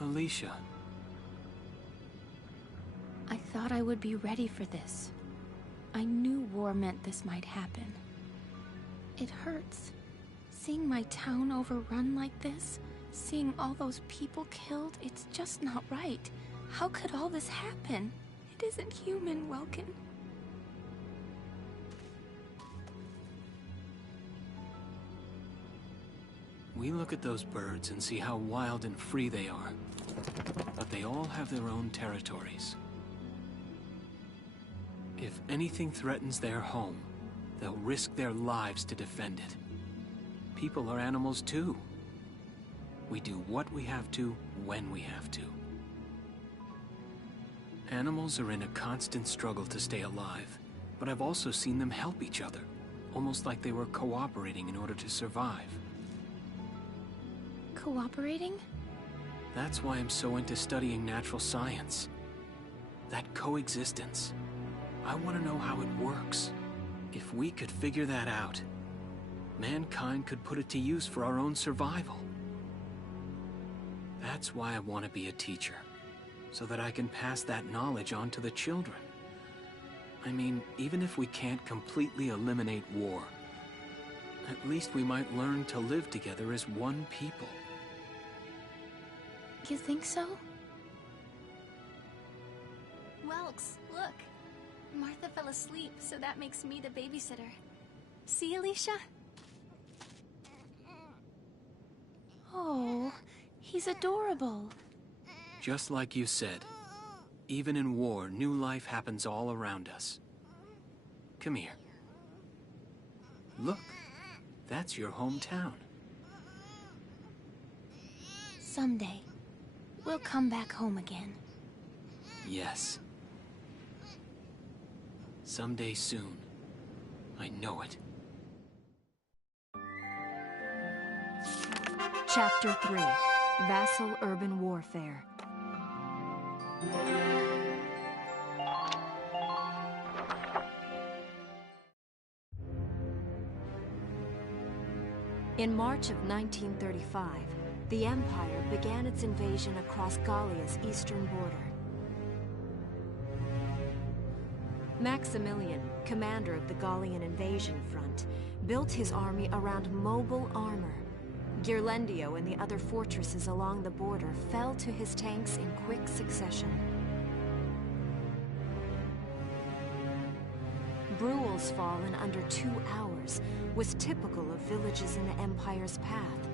Alicia. I thought I would be ready for this. I knew war meant this might happen. It hurts. Seeing my town overrun like this, seeing all those people killed, it's just not right. How could all this happen? It isn't human, Welkin. We look at those birds and see how wild and free they are. But they all have their own territories. If anything threatens their home, they'll risk their lives to defend it. People are animals too. We do what we have to, when we have to. Animals are in a constant struggle to stay alive, but I've also seen them help each other, almost like they were cooperating in order to survive. Cooperating? That's why I'm so into studying natural science. That coexistence. I want to know how it works. If we could figure that out, mankind could put it to use for our own survival. That's why I want to be a teacher, so that I can pass that knowledge on to the children. I mean, even if we can't completely eliminate war, at least we might learn to live together as one people. You think so? Welks, look. Martha fell asleep, so that makes me the babysitter. See, Alicia? Oh, he's adorable. Just like you said, even in war, new life happens all around us. Come here. Look, that's your hometown. Someday, we'll come back home again. Yes. Someday soon. I know it. Chapter 3, Vassal Urban Warfare. In March of 1935, the Empire began its invasion across Gallia's eastern border. Maximilian, commander of the Gallian invasion front, built his army around mobile armor. Ghirlandaio and the other fortresses along the border fell to his tanks in quick succession. Brule's fall in under 2 hours was typical of villages in the Empire's path,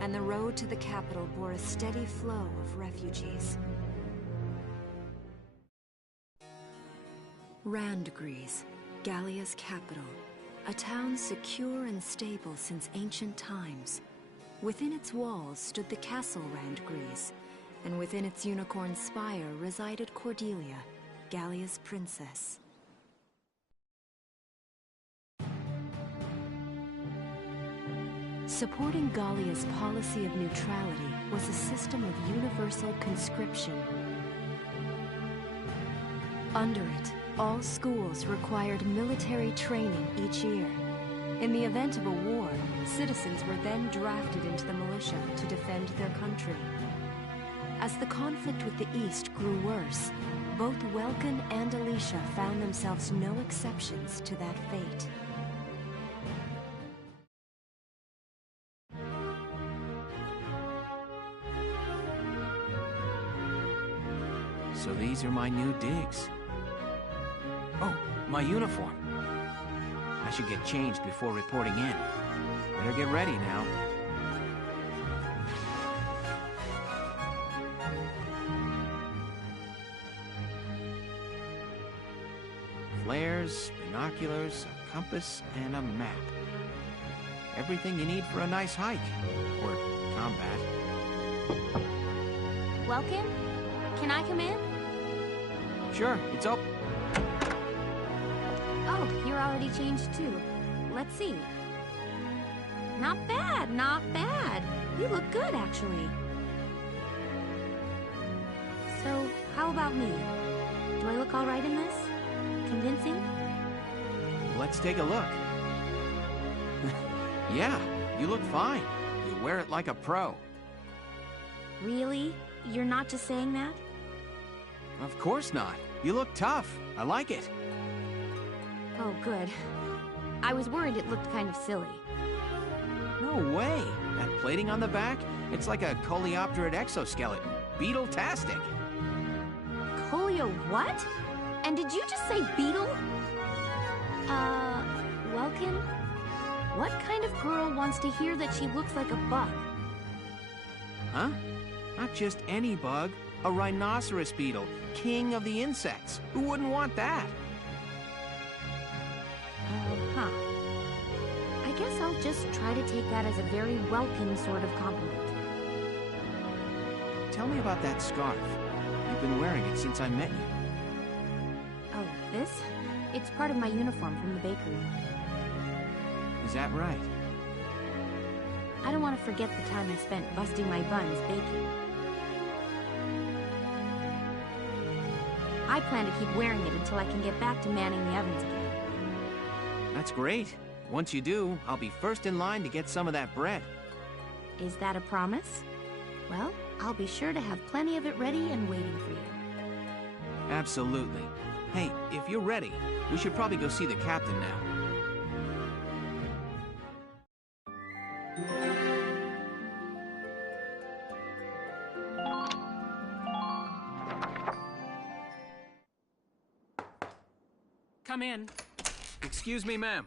and the road to the capital bore a steady flow of refugees. Randgries, Gallia's capital, a town secure and stable since ancient times. Within its walls stood the castle Randgries, and within its unicorn spire resided Cordelia, Gallia's princess. Supporting Gallia's policy of neutrality was a system of universal conscription. Under it, all schools required military training each year. In the event of a war, citizens were then drafted into the militia to defend their country. As the conflict with the East grew worse, both Welkin and Alicia found themselves no exceptions to that fate. So these are my new digs. Oh, my uniform. I should get changed before reporting in. Better get ready now. Flares, binoculars, a compass, and a map. Everything you need for a nice hike. Or combat. Welcome? Can I come in? Sure, it's open. Oh, you're already changed too. Let's see. Not bad, not bad. You look good, actually. So, how about me? Do I look all right in this? Convincing? Let's take a look. Yeah, you look fine. You wear it like a pro. Really? You're not just saying that? Of course not. You look tough. I like it. Oh, good. I was worried it looked kind of silly. No way. That plating on the back, it's like a coleopterate exoskeleton. Beetle-tastic. Colio what? And did you just say beetle? Welkin? What kind of girl wants to hear that she looks like a bug? Huh? Not just any bug. A rhinoceros beetle, king of the insects. Who wouldn't want that? Huh. I guess I'll just try to take that as a very welcome sort of compliment. Tell me about that scarf. You've been wearing it since I met you. Oh, this? It's part of my uniform from the bakery. Is that right? I don't want to forget the time I spent busting my buns baking. I plan to keep wearing it until I can get back to manning the ovens again. That's great. Once you do, I'll be first in line to get some of that bread. Is that a promise? Well, I'll be sure to have plenty of it ready and waiting for you. Absolutely. Hey, if you're ready, we should probably go see the captain now. Come in. Excuse me, ma'am.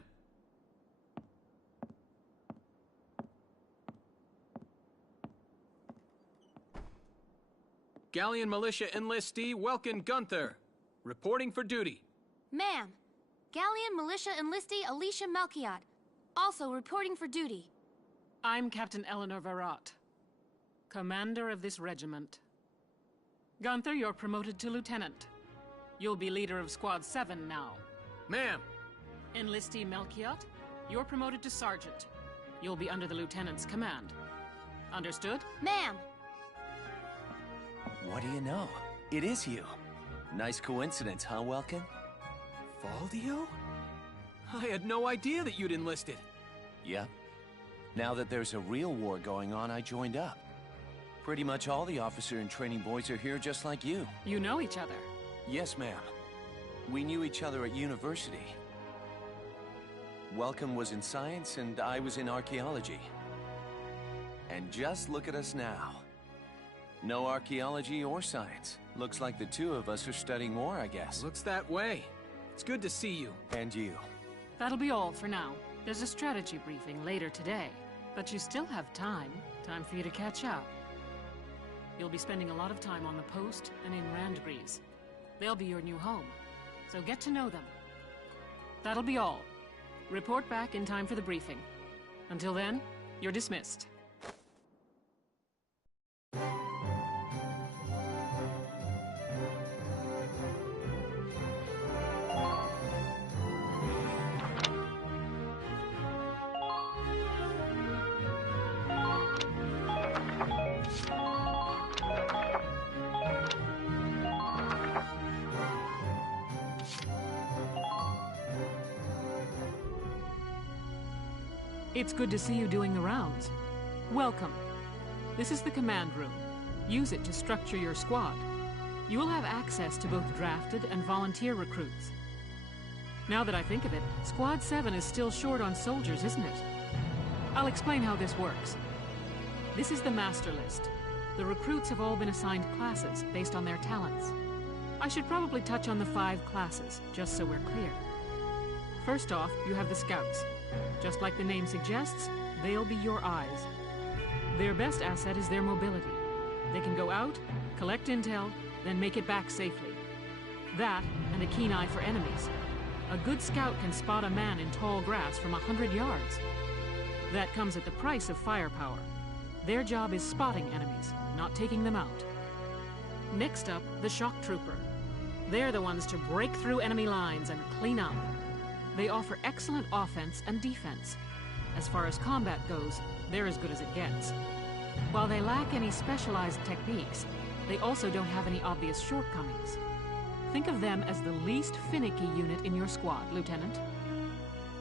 Galleon Militia Enlistee Welkin Gunther, reporting for duty. Ma'am, Galleon Militia Enlistee Alicia Melchiot, also reporting for duty. I'm Captain Eleanor Varrot, commander of this regiment. Gunther, you're promoted to lieutenant. You'll be leader of Squad 7 now. Ma'am! Enlistee Melchiot, you're promoted to sergeant. You'll be under the lieutenant's command. Understood? Ma'am! What do you know? It is you. Nice coincidence, huh, Welkin? Valdio? I had no idea that you'd enlisted. Yep. Now that there's a real war going on, I joined up. Pretty much all the officer and training boys are here just like you. You know each other? Yes, ma'am. We knew each other at university. Welcome was in science and I was in archaeology. And just look at us now. No archaeology or science. Looks like the two of us are studying war, I guess. Looks that way. It's good to see you. And you. That'll be all for now. There's a strategy briefing later today. But you still have time. Time for you to catch up. You'll be spending a lot of time on the post and in Randgreaves. They'll be your new home. So get to know them. That'll be all. Report back in time for the briefing. Until then, you're dismissed. It's good to see you doing the rounds. Welcome. This is the command room. Use it to structure your squad. You will have access to both drafted and volunteer recruits. Now that I think of it, Squad 7 is still short on soldiers, isn't it? I'll explain how this works. This is the master list. The recruits have all been assigned classes based on their talents. I should probably touch on the 5 classes, just so we're clear. First off, you have the scouts. Just like the name suggests, they'll be your eyes. Their best asset is their mobility. They can go out, collect intel, then make it back safely. That, and a keen eye for enemies. A good scout can spot a man in tall grass from 100 yards. That comes at the price of firepower. Their job is spotting enemies, not taking them out. Next up, the shock trooper. They're the ones to break through enemy lines and clean up. They offer excellent offense and defense. As far as combat goes, they're as good as it gets. While they lack any specialized techniques, they also don't have any obvious shortcomings. Think of them as the least finicky unit in your squad, Lieutenant.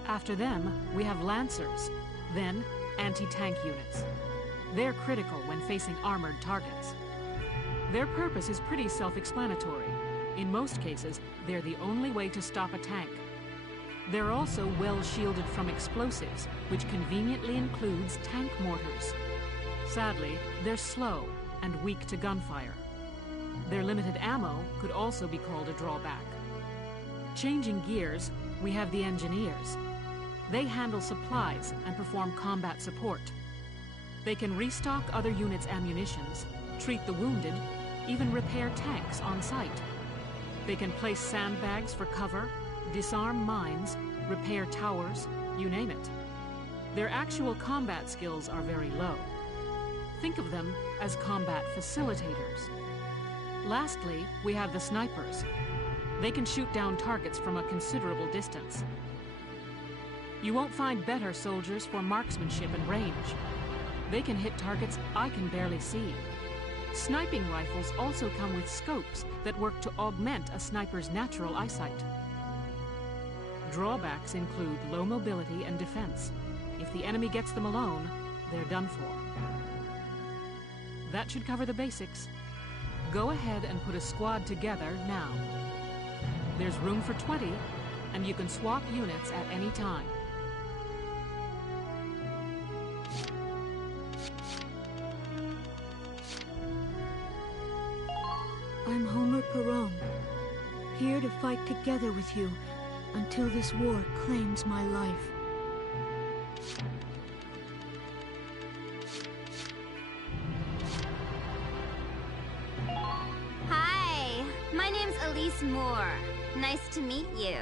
After them, we have Lancers, then anti-tank units. They're critical when facing armored targets. Their purpose is pretty self-explanatory. In most cases, they're the only way to stop a tank. They're also well shielded from explosives, which conveniently includes tank mortars. Sadly, they're slow and weak to gunfire. Their limited ammo could also be called a drawback. Changing gears, we have the Engineers. They handle supplies and perform combat support. They can restock other units' ammunitions, treat the wounded, even repair tanks on site. They can place sandbags for cover, disarm mines, repair towers, you name it. Their actual combat skills are very low. Think of them as combat facilitators. Lastly, we have the Snipers. They can shoot down targets from a considerable distance. You won't find better soldiers for marksmanship and range. They can hit targets I can barely see. Sniping rifles also come with scopes that work to augment a sniper's natural eyesight. Drawbacks include low mobility and defense. If the enemy gets them alone, they're done for. That should cover the basics. Go ahead and put a squad together now. There's room for 20, and you can swap units at any time. I'm Homer Perron, here to fight together with you until this war claims my life. Hi, my name's Elise Moore. Nice to meet you.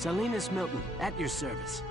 Salinas Milton, at your service.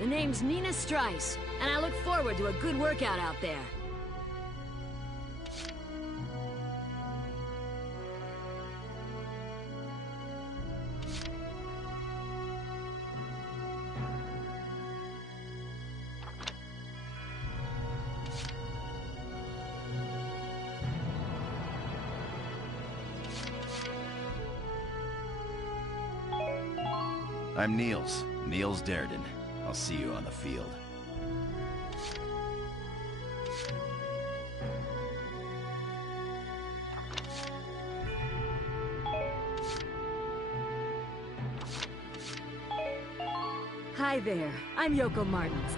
The name's Nina Strice, and I look forward to a good workout out there. I'm Niels Darden. I'll see you on the field. Hi there, I'm Yoko Martins.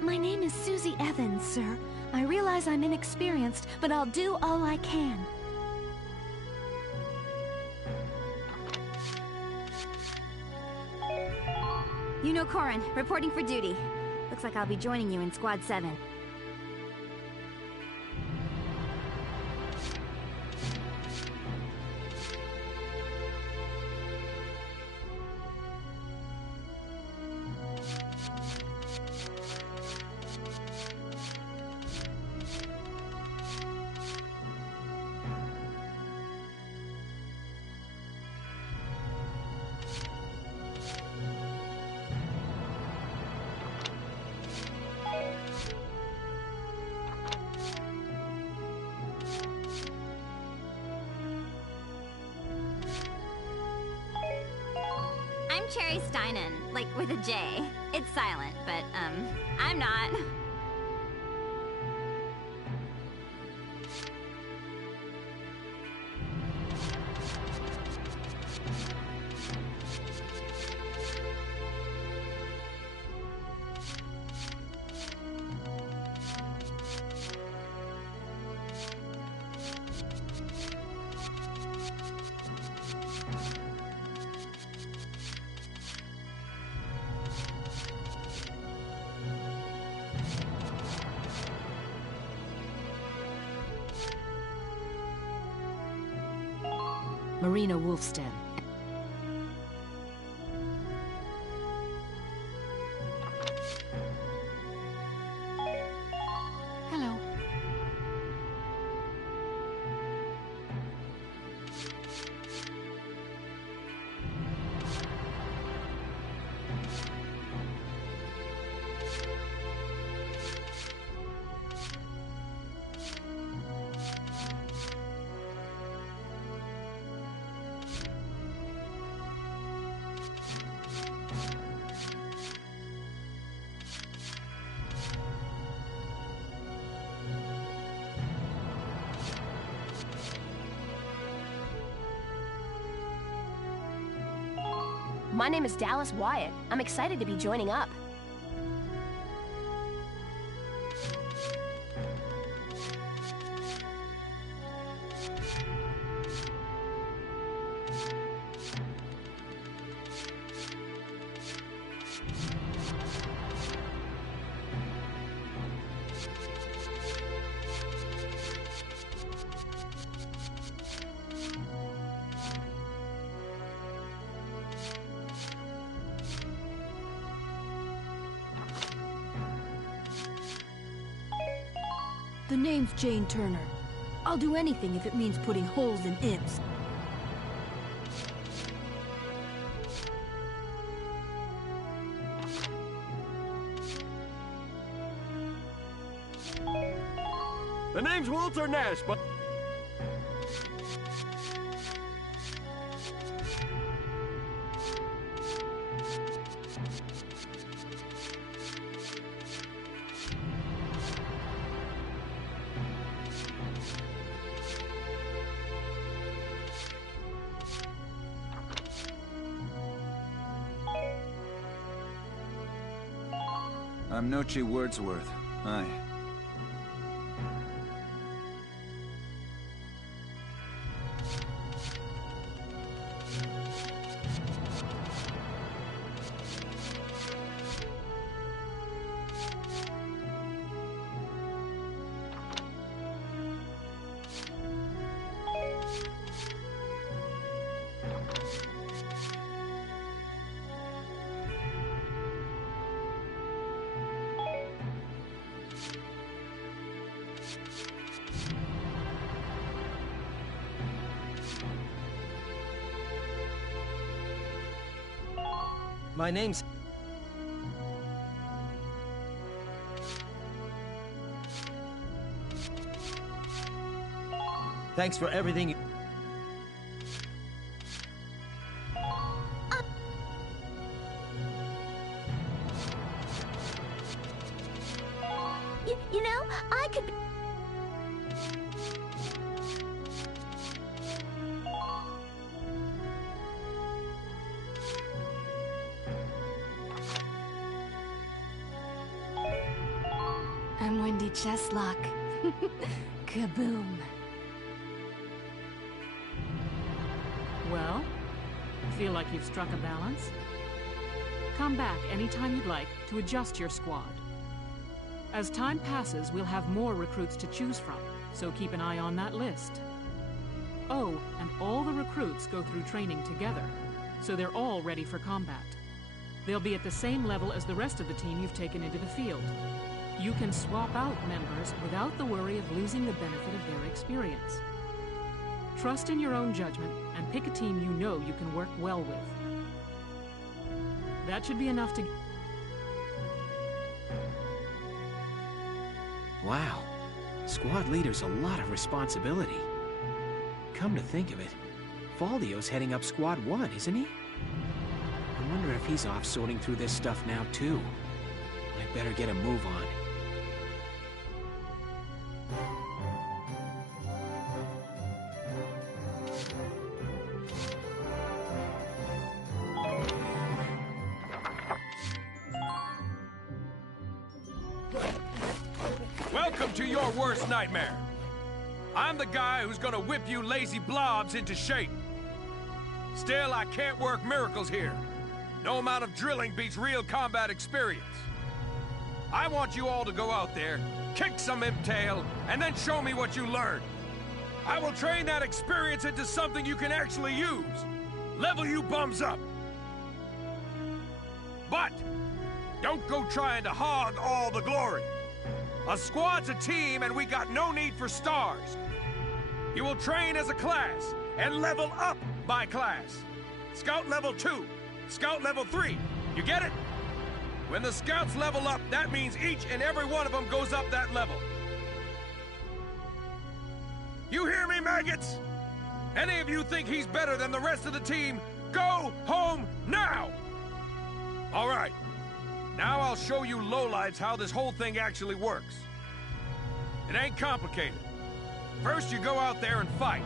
My name is Susie Evans, sir. I realize I'm inexperienced, but I'll do all I can. You know Corin, reporting for duty. Looks like I'll be joining you in Squad 7. I'm Cherry Steinen, like with a J. It's silent, but, I'm not. Marina Wolfstan. Hello. My name is Dallas Wyatt. I'm excited to be joining up. The name's Jane Turner. I'll do anything if it means putting holes in imps. The name's Walter Nash, but... I'm Nochi Wordsworth. Hi. My name's... Thanks for everything you... You know, I could be... I'm Wendy Cheslock. Kaboom. Well, feel like you've struck a balance? Come back anytime you'd like to adjust your squad. As time passes, we'll have more recruits to choose from, so keep an eye on that list. Oh, and all the recruits go through training together, so they're all ready for combat. They'll be at the same level as the rest of the team you've taken into the field. You can swap out members without the worry of losing the benefit of their experience. Trust in your own judgment and pick a team you know you can work well with. That should be enough to... Wow. Squad leader's a lot of responsibility. Come to think of it, Faldio's heading up Squad 1, isn't he? I wonder if he's off sorting through this stuff now, too. I'd better get a move on. Welcome to your worst nightmare. I'm the guy who's gonna whip you lazy blobs into shape. Still, I can't work miracles here. No amount of drilling beats real combat experience. I want you all to go out there, kick some imp-tail, and then show me what you learned. I will train that experience into something you can actually use. Level you bums up. But don't go trying to hog all the glory. A squad's a team, and we got no need for stars. You will train as a class, and level up by class. Scout level 2, Scout level 3. You get it? When the scouts level up, that means each and every one of them goes up that level. You hear me, maggots? Any of you think he's better than the rest of the team, go home now! All right. Now I'll show you lowlights how this whole thing actually works. It ain't complicated. First you go out there and fight,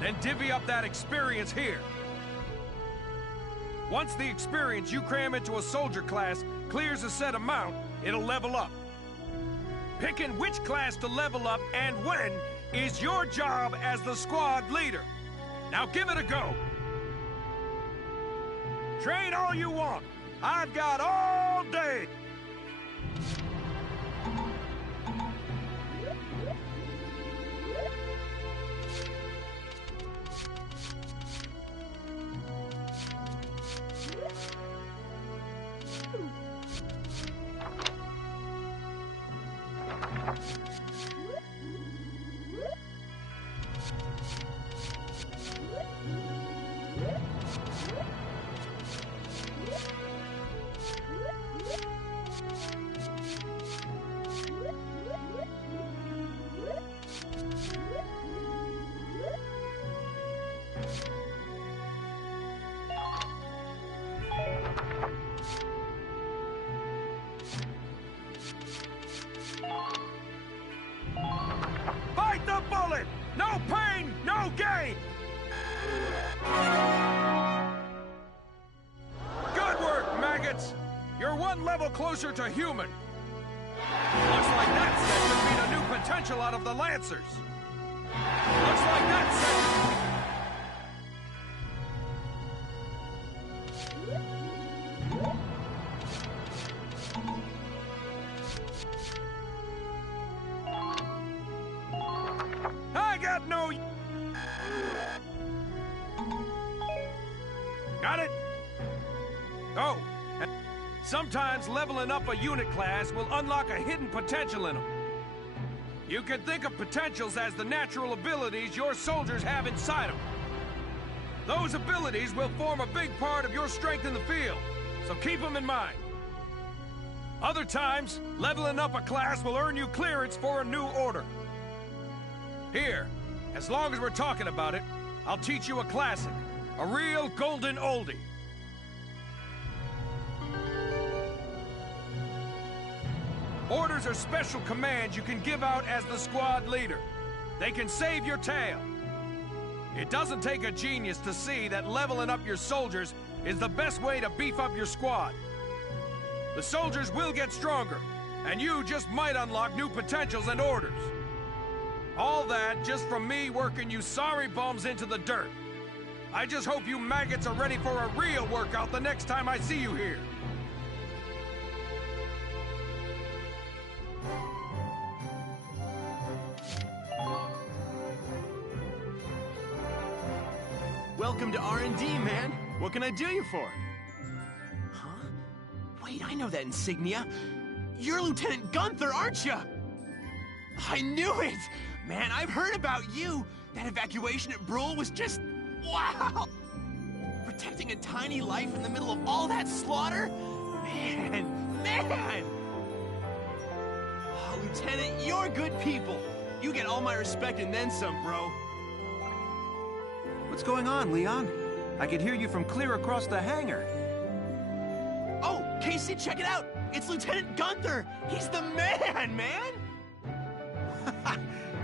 then divvy up that experience here. Once the experience you cram into a soldier class clears a set amount, it'll level up. Picking which class to level up and when is your job as the squad leader. Now give it a go. Train all you want. I've got all day! Bite the bullet! No pain, no gain! Good work, maggots! You're one level closer to human. Looks like that sector beat a new potential out of the Lancers. Looks like that sector... I got no... Got it? Oh, and sometimes leveling up a unit class will unlock a hidden potential in them. You can think of potentials as the natural abilities your soldiers have inside them. Those abilities will form a big part of your strength in the field, so keep them in mind. Other times, leveling up a class will earn you clearance for a new order. Here, as long as we're talking about it, I'll teach you a classic, a real golden oldie. Orders are special commands you can give out as the squad leader. They can save your tail. It doesn't take a genius to see that leveling up your soldiers is the best way to beef up your squad. The soldiers will get stronger, and you just might unlock new potentials and orders. All that just from me working you sorry bums into the dirt. I just hope you maggots are ready for a real workout the next time I see you here. Welcome to R&D, man. What can I do you for? Huh? Wait, I know that insignia. You're Lieutenant Gunther, aren't you? I knew it! Man, I've heard about you. That evacuation at Brule was just... wow! Protecting a tiny life in the middle of all that slaughter? Man! Oh, Lieutenant, you're good people. You get all my respect and then some, bro. What's going on, Leon? I could hear you from clear across the hangar. Oh, Casey, check it out! It's Lieutenant Gunther! He's the man!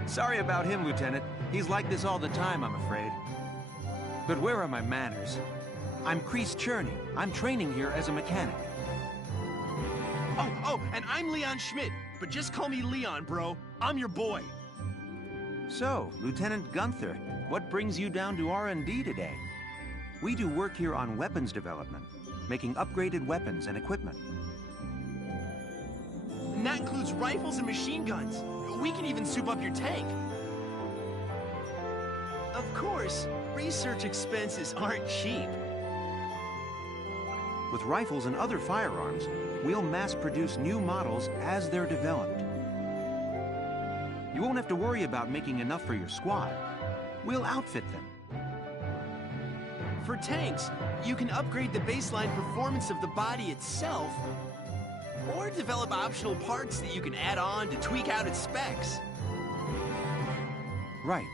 Sorry about him, Lieutenant. He's like this all the time, I'm afraid. But where are my manners? I'm Kreese Cherney. I'm training here as a mechanic. Oh, and I'm Leon Schmidt, but just call me Leon, bro. I'm your boy. So, Lieutenant Gunther, what brings you down to R&D today? We do work here on weapons development, making upgraded weapons and equipment. And that includes rifles and machine guns. We can even soup up your tank. Of course, research expenses aren't cheap. With rifles and other firearms, we'll mass-produce new models as they're developed. You won't have to worry about making enough for your squad. We'll outfit them. For tanks, you can upgrade the baseline performance of the body itself, or develop optional parts that you can add on to tweak out its specs. Right.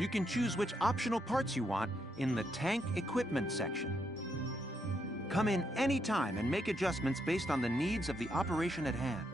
You can choose which optional parts you want in the tank equipment section. Come in any time and make adjustments based on the needs of the operation at hand.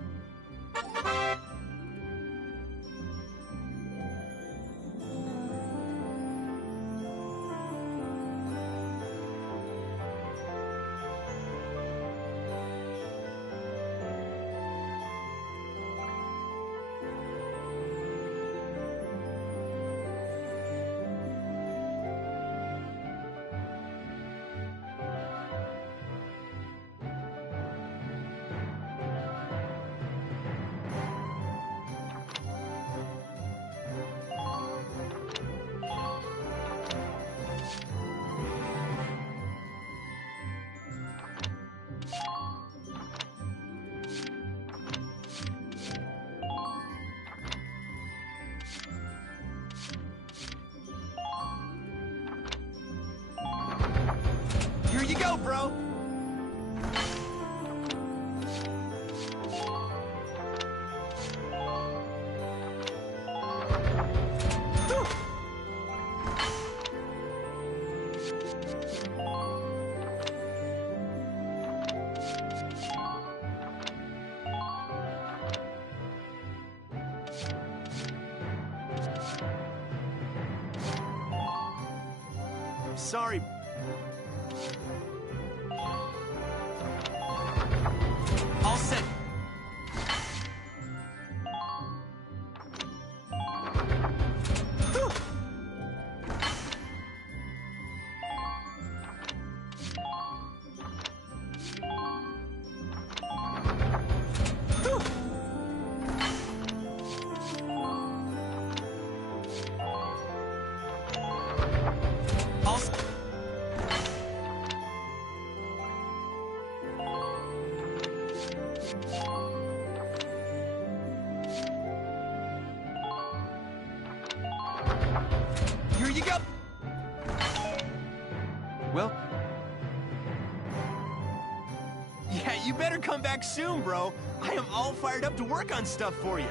Here you go, bro! Sorry. All set. Here you go! Well... Yeah, you better come back soon, bro. I am all fired up to work on stuff for you.